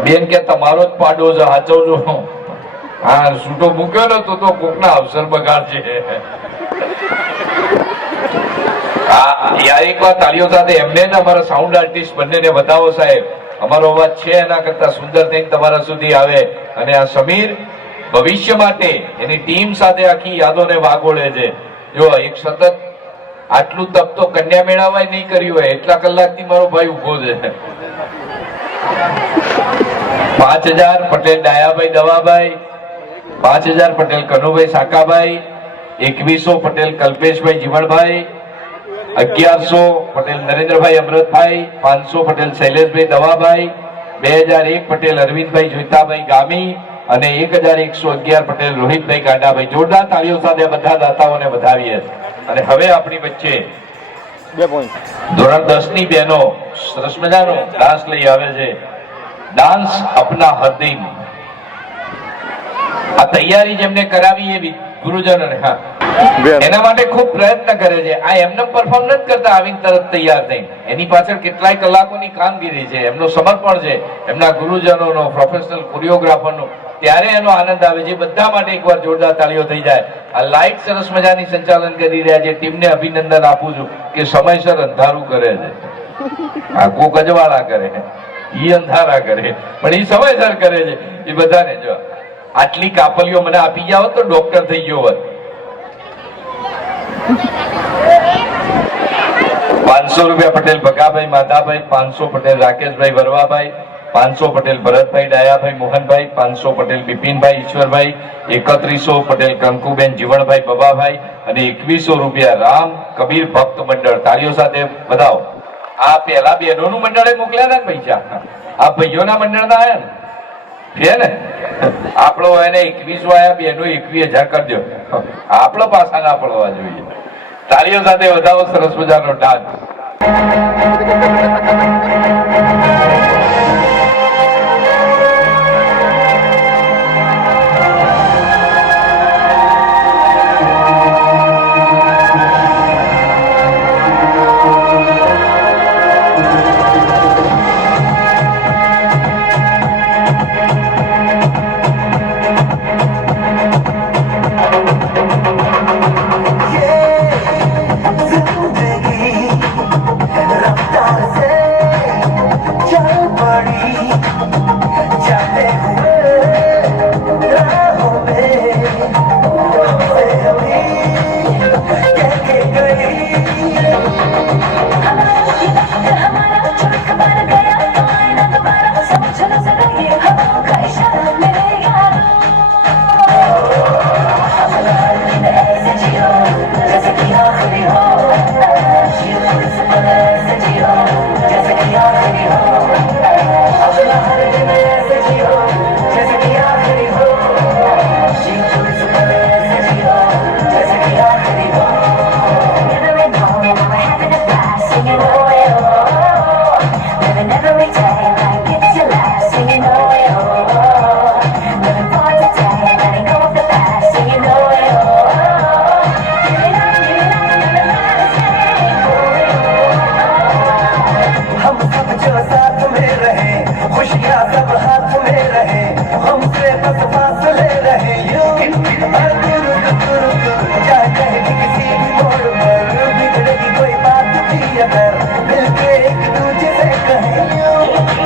બેન કે તમારો જ પાડો છે હાચવજો. હા છૂટો મૂક્યો ને તો કોકના અવસર બગાડશે. એક વાર તાળીઓ સાથે એમને અમારા સાઉન્ડ આર્ટિસ્ટ બંનેને બતાવો સાહેબ. અમારો અવાજ છે એના કરતા સુંદર થઈને તમારા સુધી આવે. અને આ સમીર ભવિષ્ય માટે એની ટીમ સાથે આખી યાદોને વાગોળે છે. જો એક સતત આટલું તપ તો કન્યા મેળાવાય નહીં કર્યું હોય એટલા કલાકથી મારો ભાઈ ઉભો છે. 5000 પટેલ ડાયાભાઈ દવાભાઈ, 5000 પટેલ કનુભાઈ સાકાભાઈ, 2100 પટેલ કલ્પેશભાઈ જીવણભાઈ, 1100 પટેલ નરેન્દ્રભાઈ અમૃતભાઈ, 500 પટેલ શૈલેષભાઈ દવાભાઈ, 2001 પટેલ અરવિંદભાઈ જોઈતાભાઈ ગામી અને 1111 પટેલ રોહિતભાઈ કાંડાભાઈ. જોરદાર તાળીઓ સાથે બધા દાતાઓને વધાવીએ. અને હવે આપણી વચ્ચે ધોરણ 10 ની બહેનો સરસ મજાનો ડાન્સ લઈ આવે છે. ડાન્સ અપના હરદિન. આ તૈયારી જેમને કરાવી એ ગુરુજનોને, હા, એના માટે ખૂબ પ્રયત્ન કરે છે. આ એમને પરફોર્મ નથી કરતા આવીને તરત તૈયાર થઈ. એની પાછળ કેટલાય કલાકોની કામગીરી છે, એમનો સમર્પણ છે, એમના ગુરુજનોનો, પ્રોફેશનલ કોરિયોગ્રાફરનો. ત્યારે એનો આનંદ આવે છે. બધા માટે એકવાર જોરદાર તાળીઓ થઈ જાય. આ લાઇટ સરસ મજાની સંચાલન કરી રહ્યા છે. ટીમને અભિનંદન આપું છું કે સમયસર અંધારું કરે છે. આ કોક અજવાળા કરે, ઈ અંધારા કરે, પણ ઈ સમયસર કરે છે. એ બધાને જો આટલી કાપલીઓ મને આપી જાવ તો ડોક્ટર થઈ ગયો હોત. 500 રૂપિયા પટેલ ભગાભાઈ માધાભાઈ, 500 પટેલ રાકેશભાઈ વરવાભાઈ, 500 પટેલ ભરતભાઈ ડાયાભાઈ મોહનભાઈ, 500 પટેલ બિપિનભાઈ ઈશ્વરભાઈ, 3100 પટેલ કંકુબેન જીવણભાઈ બબાભાઈ અને 2100 રૂપિયા રામ કબીર ભક્ત મંડળ. તાળીઓ સાથે વધાવો. આ પેલા બહેનોનું મંડળે મોકલ્યા ને પૈસા, આ ભાઈઓના મંડળના આયા ને છે ને. આપણો એને 2100 આયા, બહેનો 21,000 કરી દો. આપણો પાછા ના પડવા જોઈએ. તાળીઓ સાથે વધાવો. સરસ મજાનો ડાન્સ. कोई बात भी अगर मिलके एक दूजे से कहें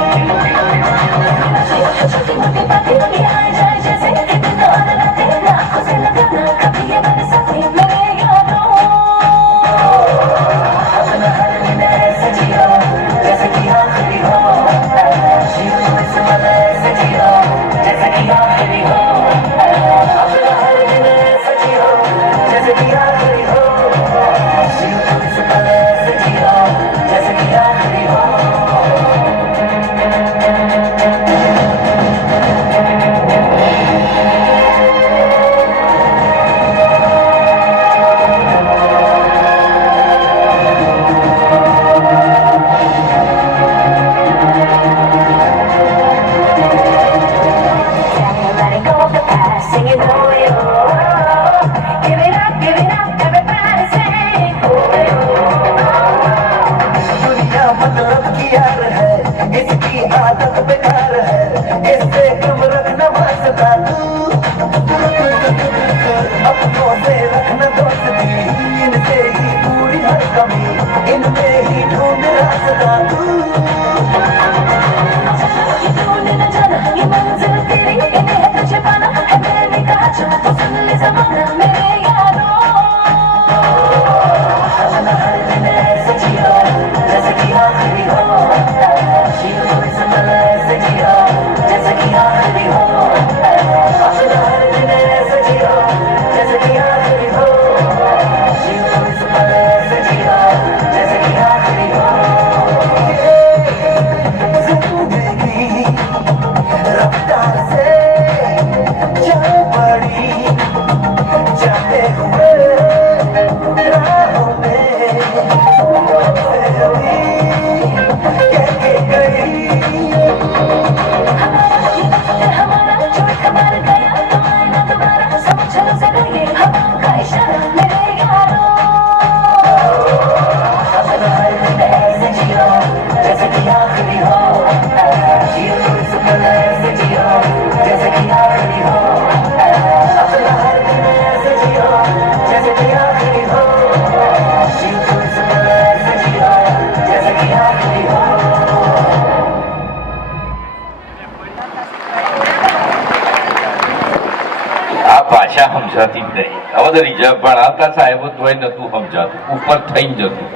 સમજાતી જ નહીં. હવે તો રિઝર્વ પણ આવતા સાહેબ તોય નતું સમજાતું, ઉપર થઈને જતું.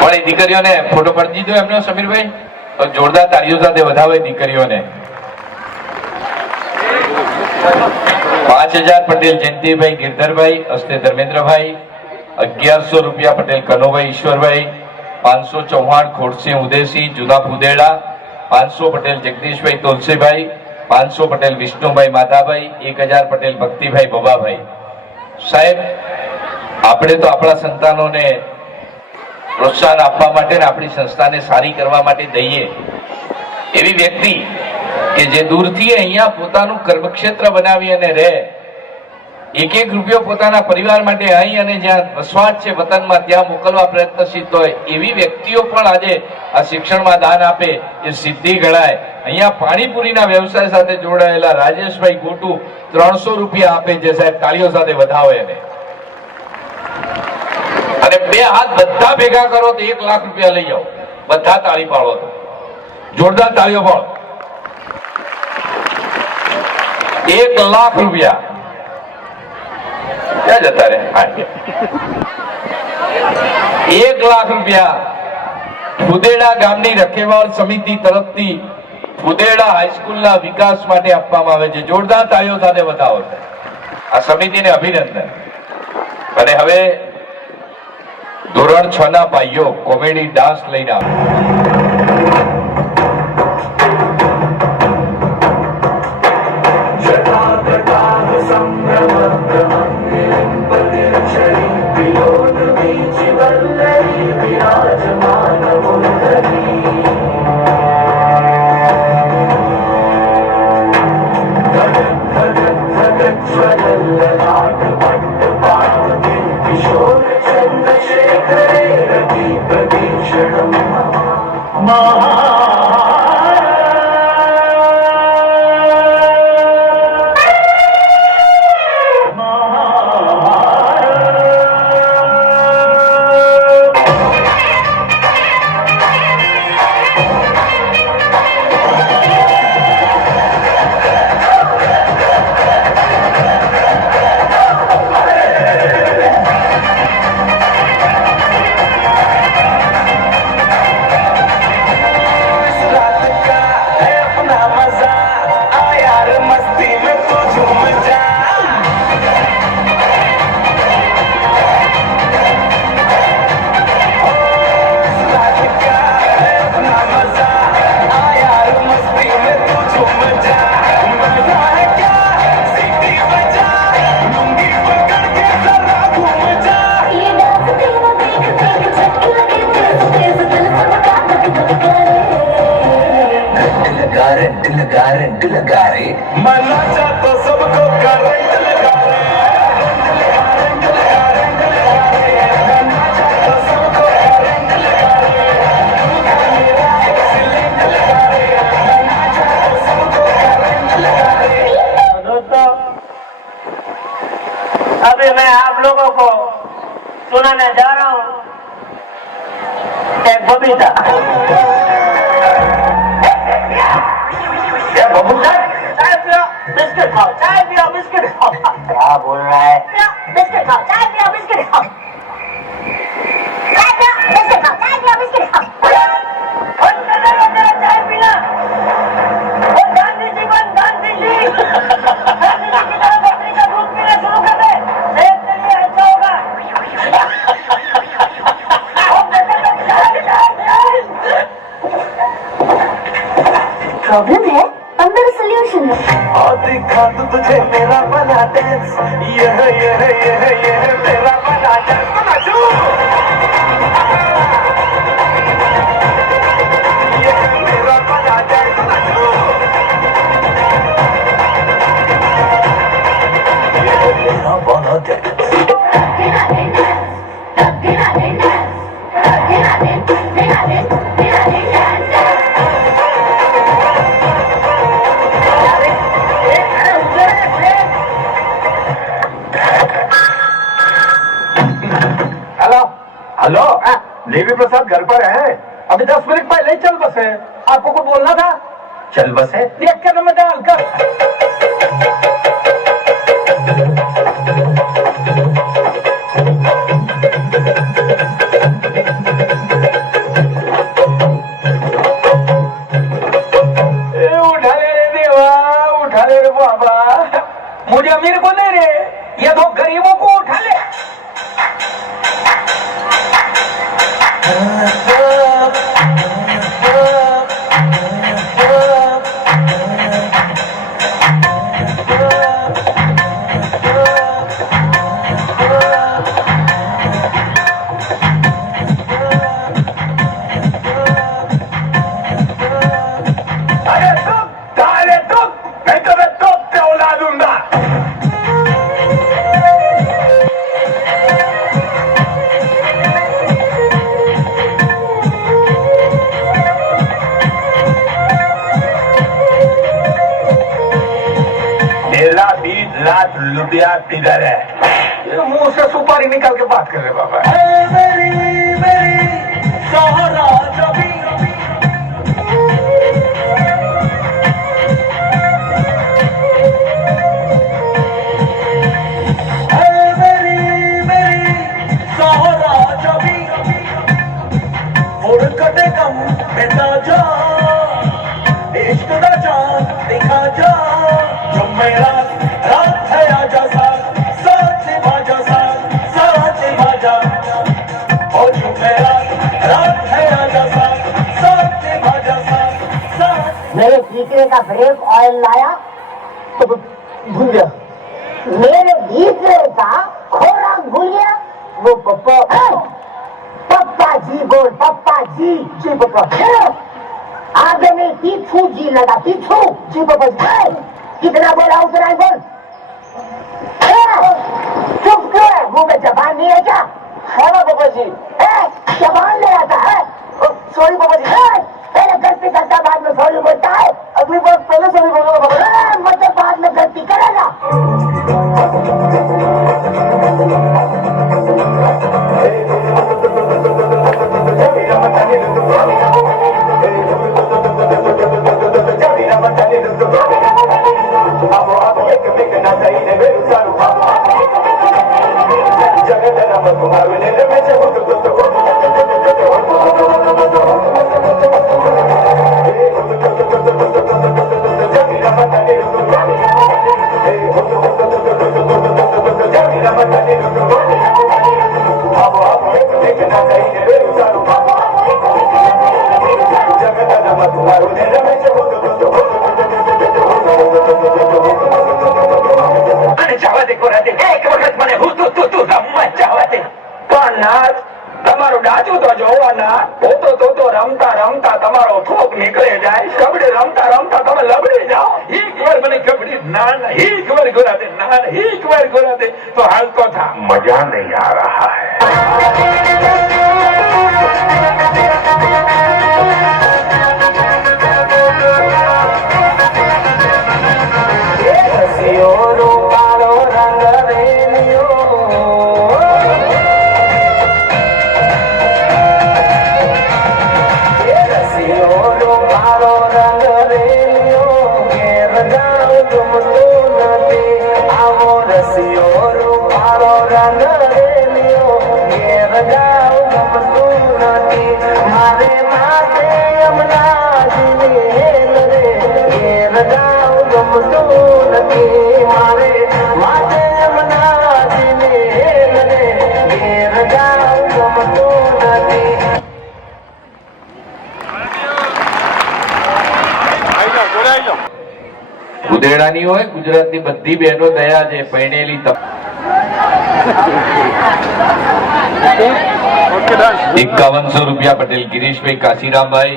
પણ એ દીકરીઓને ફોટો પાડી દીધો એમનો સમીરભાઈ, તો જોરદાર તાળીઓ સાથે વધાવો એ દીકરીઓને. 5000 પટેલ જયંતિભાઈ ગિરધરભાઈ, હસ્તે ધર્મેન્દ્રભાઈ. 1100 રૂપિયા પટેલ કનોભાઈ ઈશ્વરભાઈ. 500 ચૌહાણ ખોડસિંહ ઉદયસિંહ જુદા ફુદેડા. 500 પટેલ જગદીશભાઈ તુલસીભાઈ. 500 પટેલ વિષ્ણુભાઈ માધાભાઈ. 1000 પટેલ ભક્તિભાઈ બબાભાઈ. સાહેબ, આપણે તો આપણા સંતાનોને પ્રોત્સાહન આપવા માટે ને આપણી સંસ્થાને સારી કરવા માટે દઈએ એવી વ્યક્તિ કે જે દૂરથી અહીંયા પોતાનું કર્મક્ષેત્ર બનાવી અને રહે, એક એક રૂપિયો પોતાના પરિવાર માટે અહીં અને જ્યાં વસવાટ છે વતનમાં ત્યાં મોકલવા પ્રયત્નશીલ હોય એવી વ્યક્તિઓ પણ આજે આ શિક્ષણમાં દાન આપે એ સિદ્ધિ ગણાય. અહીંયા પાણીપુરીના વ્યવસાય સાથે જોડાયેલા રાજેશભાઈ ગોટુ 300 રૂપિયા આપે છે. સાહેબ, તાળીઓ સાથે વધાવો એને. અને બે હાથ બધા ભેગા કરો તો 1 લાખ રૂપિયા લઈ જાઓ. બધા તાળી પાડો તો જોરદાર તાળીઓ પાડો. 1 લાખ રૂપિયા ક્યાં જતા રે? 1 લાખ રૂપિયા ફુદેડા ગામની રખેવાળ સમિતિ તરફથી ફુદેડા હાઈસ્કૂલના વિકાસ માટે આપવામાં આવે છે. જોરદાર તાળીઓ સાથે વધાવો છે. આ સમિતિને અભિનંદન. અને હવે ધોરણ 6 ના ભાઈઓ કોમેડી ડાન્સ લઈને આવે. अभी मैं आप लोगों को सुनाने जा रहा हूँ एक बबीता। क्या बबीता? चाय पियो बिस्किट खाओ, चाय पियो बिस्किट खाओ। क्या बोल रहा है? बिस्किट खाओ, चाय पियो बिस्किट खाओ, चाय पियो बिस्किट खाओ, चाय पियो बिस्किट खाओ। चाय पीना वो गांधी जी बन गांधी जी प्रॉब्लम है अंदर सोल्यूशन है। और दिखा दूं तुझे मेरा बना डांस, ये है मेरा बना डांस। नाचो, ये है मेरा बना डांस। नाचो, ये है मेरा बना डांस। हेलो, देवी प्रसाद घर पर है? अभी 10 मिनट पहले चल बसे। आपको कुछ बोलना था? चल बस है। देख के तो मैं डाल कर मुझे अमीर को नहीं रे, ये तो गरीबों को उठा ले। मेरा 20 लाख रुपया किधर है? ये मुंह से सुपारी निकाल के बात कर रहे बाबा। सहारा जबी सहारा जबी और कटे कम बेटा जा इश्क दा जान दिखा जा जो मेरा रात है आजा साथ साथ बाजा साथ बाजा और जो मेरा रात है आजा साथ बाजा साथ। मेरे तीसरे का ब्रेक ऑयल लाया तो भूल गया। मेरे तीसरे का खोराक भूल गया। वो पप्पा जी बोल, पप्पा जी। जी पप्पा। आगे में पीछू जी लगा, पीछू जी पप्पा जी। कितना बोला उतना ही बोल। चुप क्यों है? मुंह में जबान नहीं है क्या? है ना पापा जी? जबान ले आता है। सॉरी पापा जी। पहले गलती करता बाद में सॉरी बोलता है। अगली बार पहले सॉरी बोलूंगा पापा जी। मतलब बाद में गलती करेगा। તમારું ડાચું તો જોવાના તો રમતા રમતા તમારો થોક નીકળે જાય કબડે રમતા રમતા તમે લબડી જાઓ એક વાર મને કબડી ના એક વાર ગોરાતે ના એક વાર ગોરાતે તો હાલતો થા मजा नहीं आ रहा है। ઉદેડાની હોય ગુજરાતની બધી બહેનો દયા છે પરણેલી 5100 રૂપિયા પટેલ ગિરીશભાઈ કાશીરામભાઈ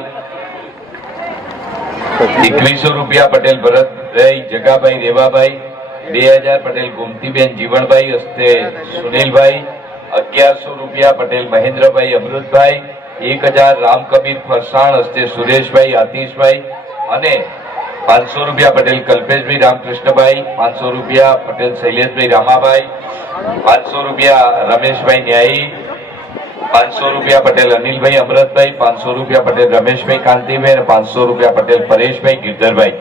2100 રૂપિયા પટેલ ભરતભાઈ જગાભાઈ રેવાભાઈ 2000 પટેલ ગોમતીબેન જીવણભાઈ હસ્તે સુનિલભાઈ 1100 રૂપિયા પટેલ મહેન્દ્રભાઈ અમૃતભાઈ 1000 રામકબીર ફરસાણ હસ્તે સુરેશભાઈ આતિશભાઈ અને 500 રૂપિયા પટેલ કલ્પેશભાઈ રામકૃષ્ણભાઈ 500 રૂપિયા પટેલ શૈલેષભાઈ રામાભાઈ 500 રૂપિયા રમેશભાઈ ન્યાયી 500 રૂપિયા પટેલ અનિલભાઈ અમરતભાઈ 500 રૂપિયા પટેલ રમેશભાઈ કાંતિભાઈ અને 500 રૂપિયા પટેલ પરેશભાઈ ગિરધરભાઈ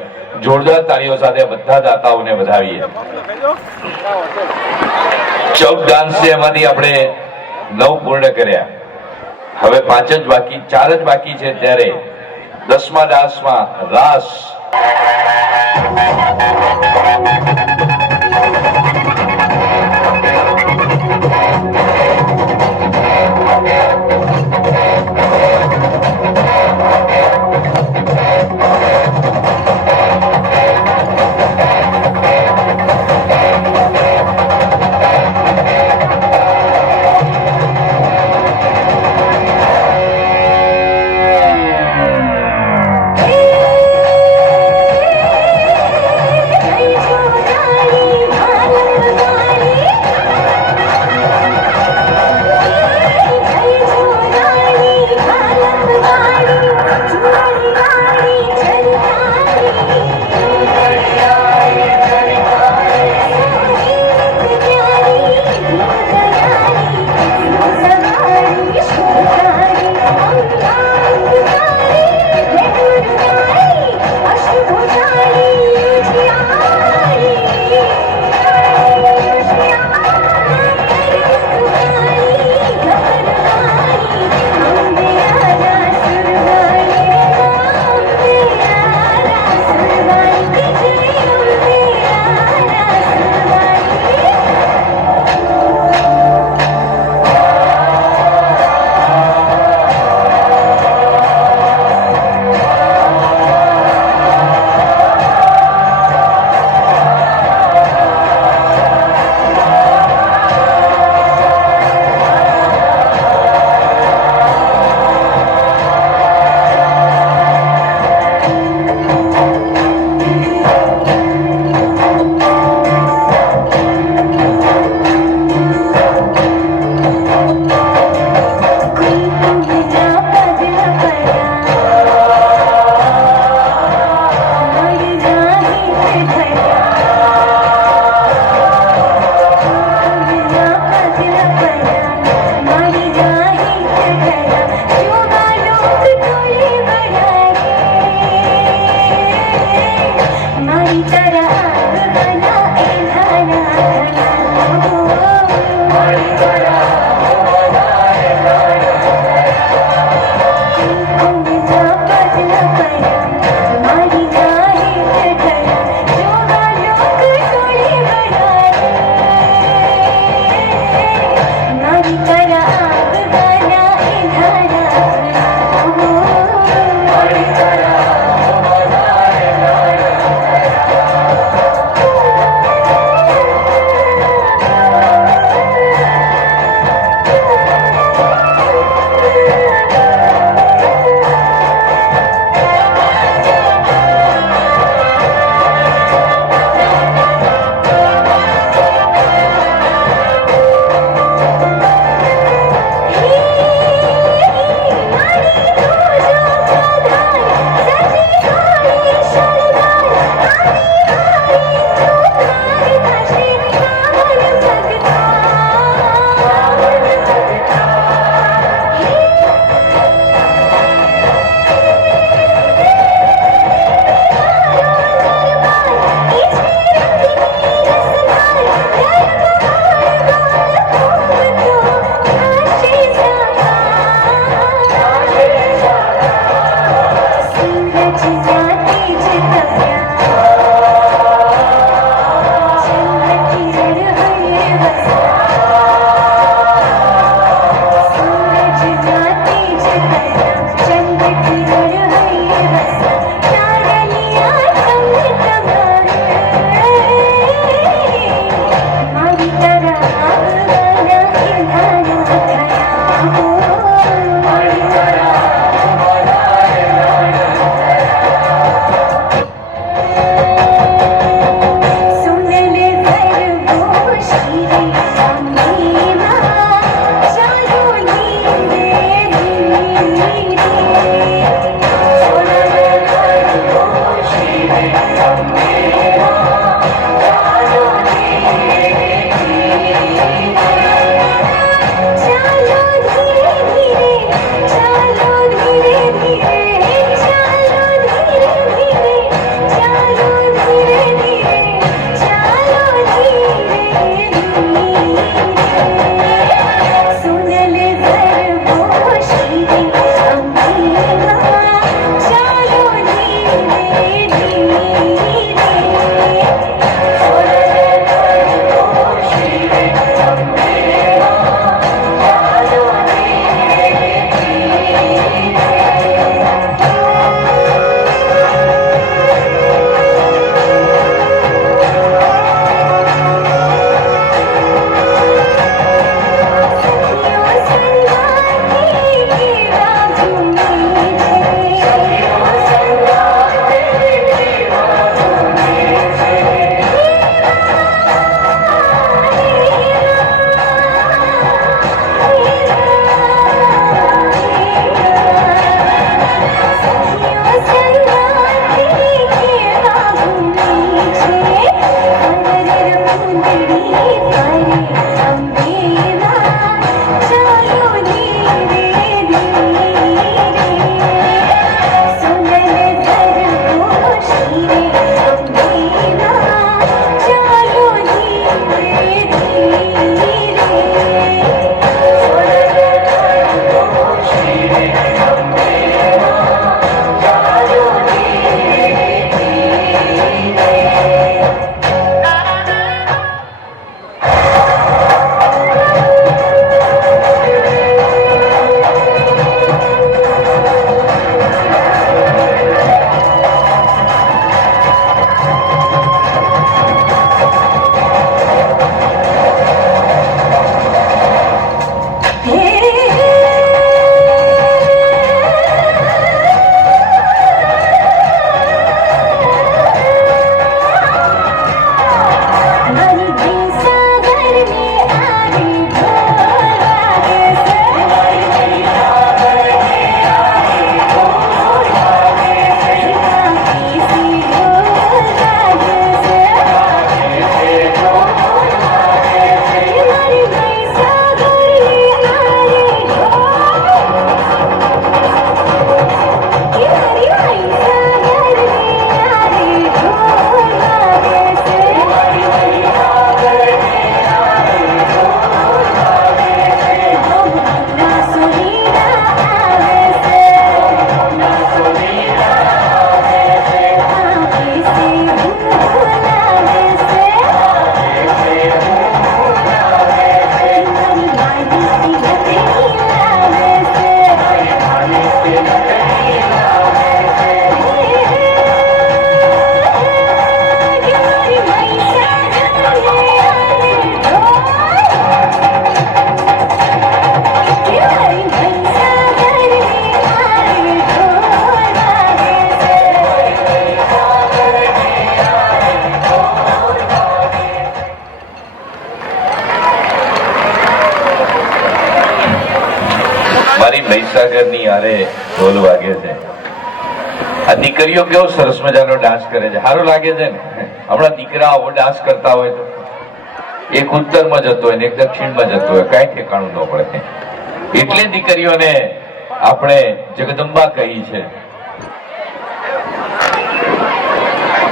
જોરદાર તાળીઓ સાથે બધા દાતાઓને વધાવીએ 14 ડાન્સ છે એમાંથી આપણે 9 પૂર્ણ કર્યા હવે 5 જ બાકી 4 જ બાકી છે ત્યારે 10મા ડાન્સમાં રાસ Hey, ત્યારે ઢોલ વાગે છે. આ દીકરીઓ કેવો સરસ મજાનો ડાન્સ કરે છે, સારું લાગે છે ને. હમણાં દીકરાઓ ડાન્સ કરતા હોય તો એક ઉત્તરમાં જતો હોય ને એક દક્ષિણમાં જતો હોય, કઈ ઠેકાણું ન પડે. એટલે દીકરીઓને આપણે જગદંબા કહી છે.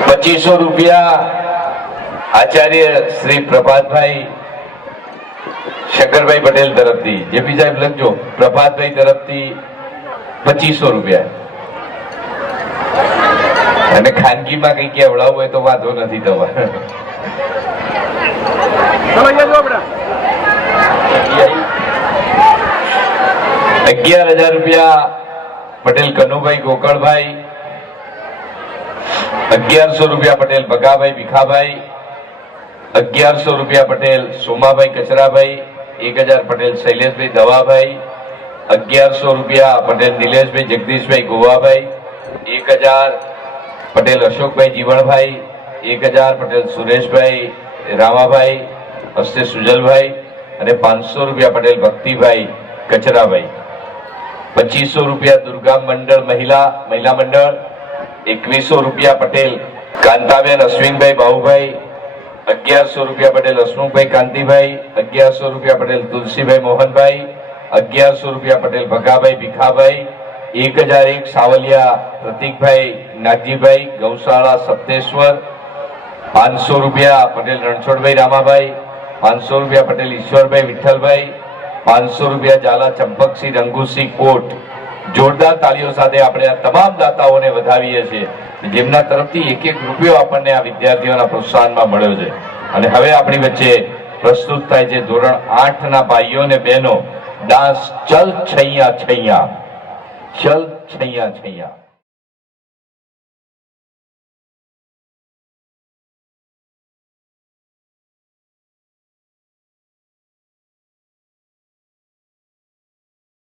2500 રૂપિયા આચાર્ય શ્રી પ્રભાતભાઈ શંકરભાઈ પટેલ તરફથી, જેપી સાહેબ લખજો, પ્રભાતભાઈ તરફથી 2500 રૂપિયા. અને ખાનગીમાં કઈ કેવડાવવું હોય તો વાંધો નથી તમારે. 11,000 રૂપિયા પટેલ કનુભાઈ ગોકળભાઈ. 1100 રૂપિયા પટેલ ભગાભાઈ ભીખાભાઈ. 1100 રૂપિયા પટેલ સોમાભાઈ કચરાભાઈ. 1000 પટેલ શૈલેષભાઈ દવાભાઈ. 1100 રૂપિયા પટેલ નિલેશભાઈ જગદીશભાઈ ગોવાભાઈ. 1000 પટેલ અશોકભાઈ જીવણભાઈ. 1000 પટેલ સુરેશભાઈ રામાભાઈ હસ્તે સુજલભાઈ. અને 500 રૂપિયા પટેલ ભક્તિભાઈ કચરાભાઈ. 2500 રૂપિયા દુર્ગા મંડળ મહિલા મંડળ. 2100 રૂપિયા પટેલ કાંતાબેન અશ્વિનભાઈ બાહુભાઈ. 1100 રૂપિયા પટેલ હસમુખભાઈ કાંતિભાઈ. 1100 રૂપિયા પટેલ તુલસીભાઈ મોહનભાઈ. 1100 રૂપિયા પટેલ ભગાભાઈ ભીખાભાઈ. 1001 સાવલિયા પ્રતિકભાઈ નાગજીભાઈ ગૌશાળા સપ્તેશ્વર. 500 રૂપિયા પટેલ રણછોડભાઈ રામાભાઈ. 500 રૂપિયા પટેલ ઈશ્વરભાઈ વિઠ્ઠલભાઈ. 500 રૂપિયા ઝાલા ચંપકસિંહ રંગુસિંહ કોટ. જોરદાર તાળીઓ સાથે આપણે આ તમામ દાતાઓને વધાવીએ છીએ, જેમના તરફથી એક રૂપિયો આપણને આ વિદ્યાર્થીઓના પ્રોત્સાહનમાં મળ્યો છે. અને હવે આપણી વચ્ચે પ્રસ્તુત થાય છે ધોરણ 8 ના ભાઈઓ અને બહેનો ડાન્સ ચલ છૈયા છૈયા, ચલ છૈયા છૈયા.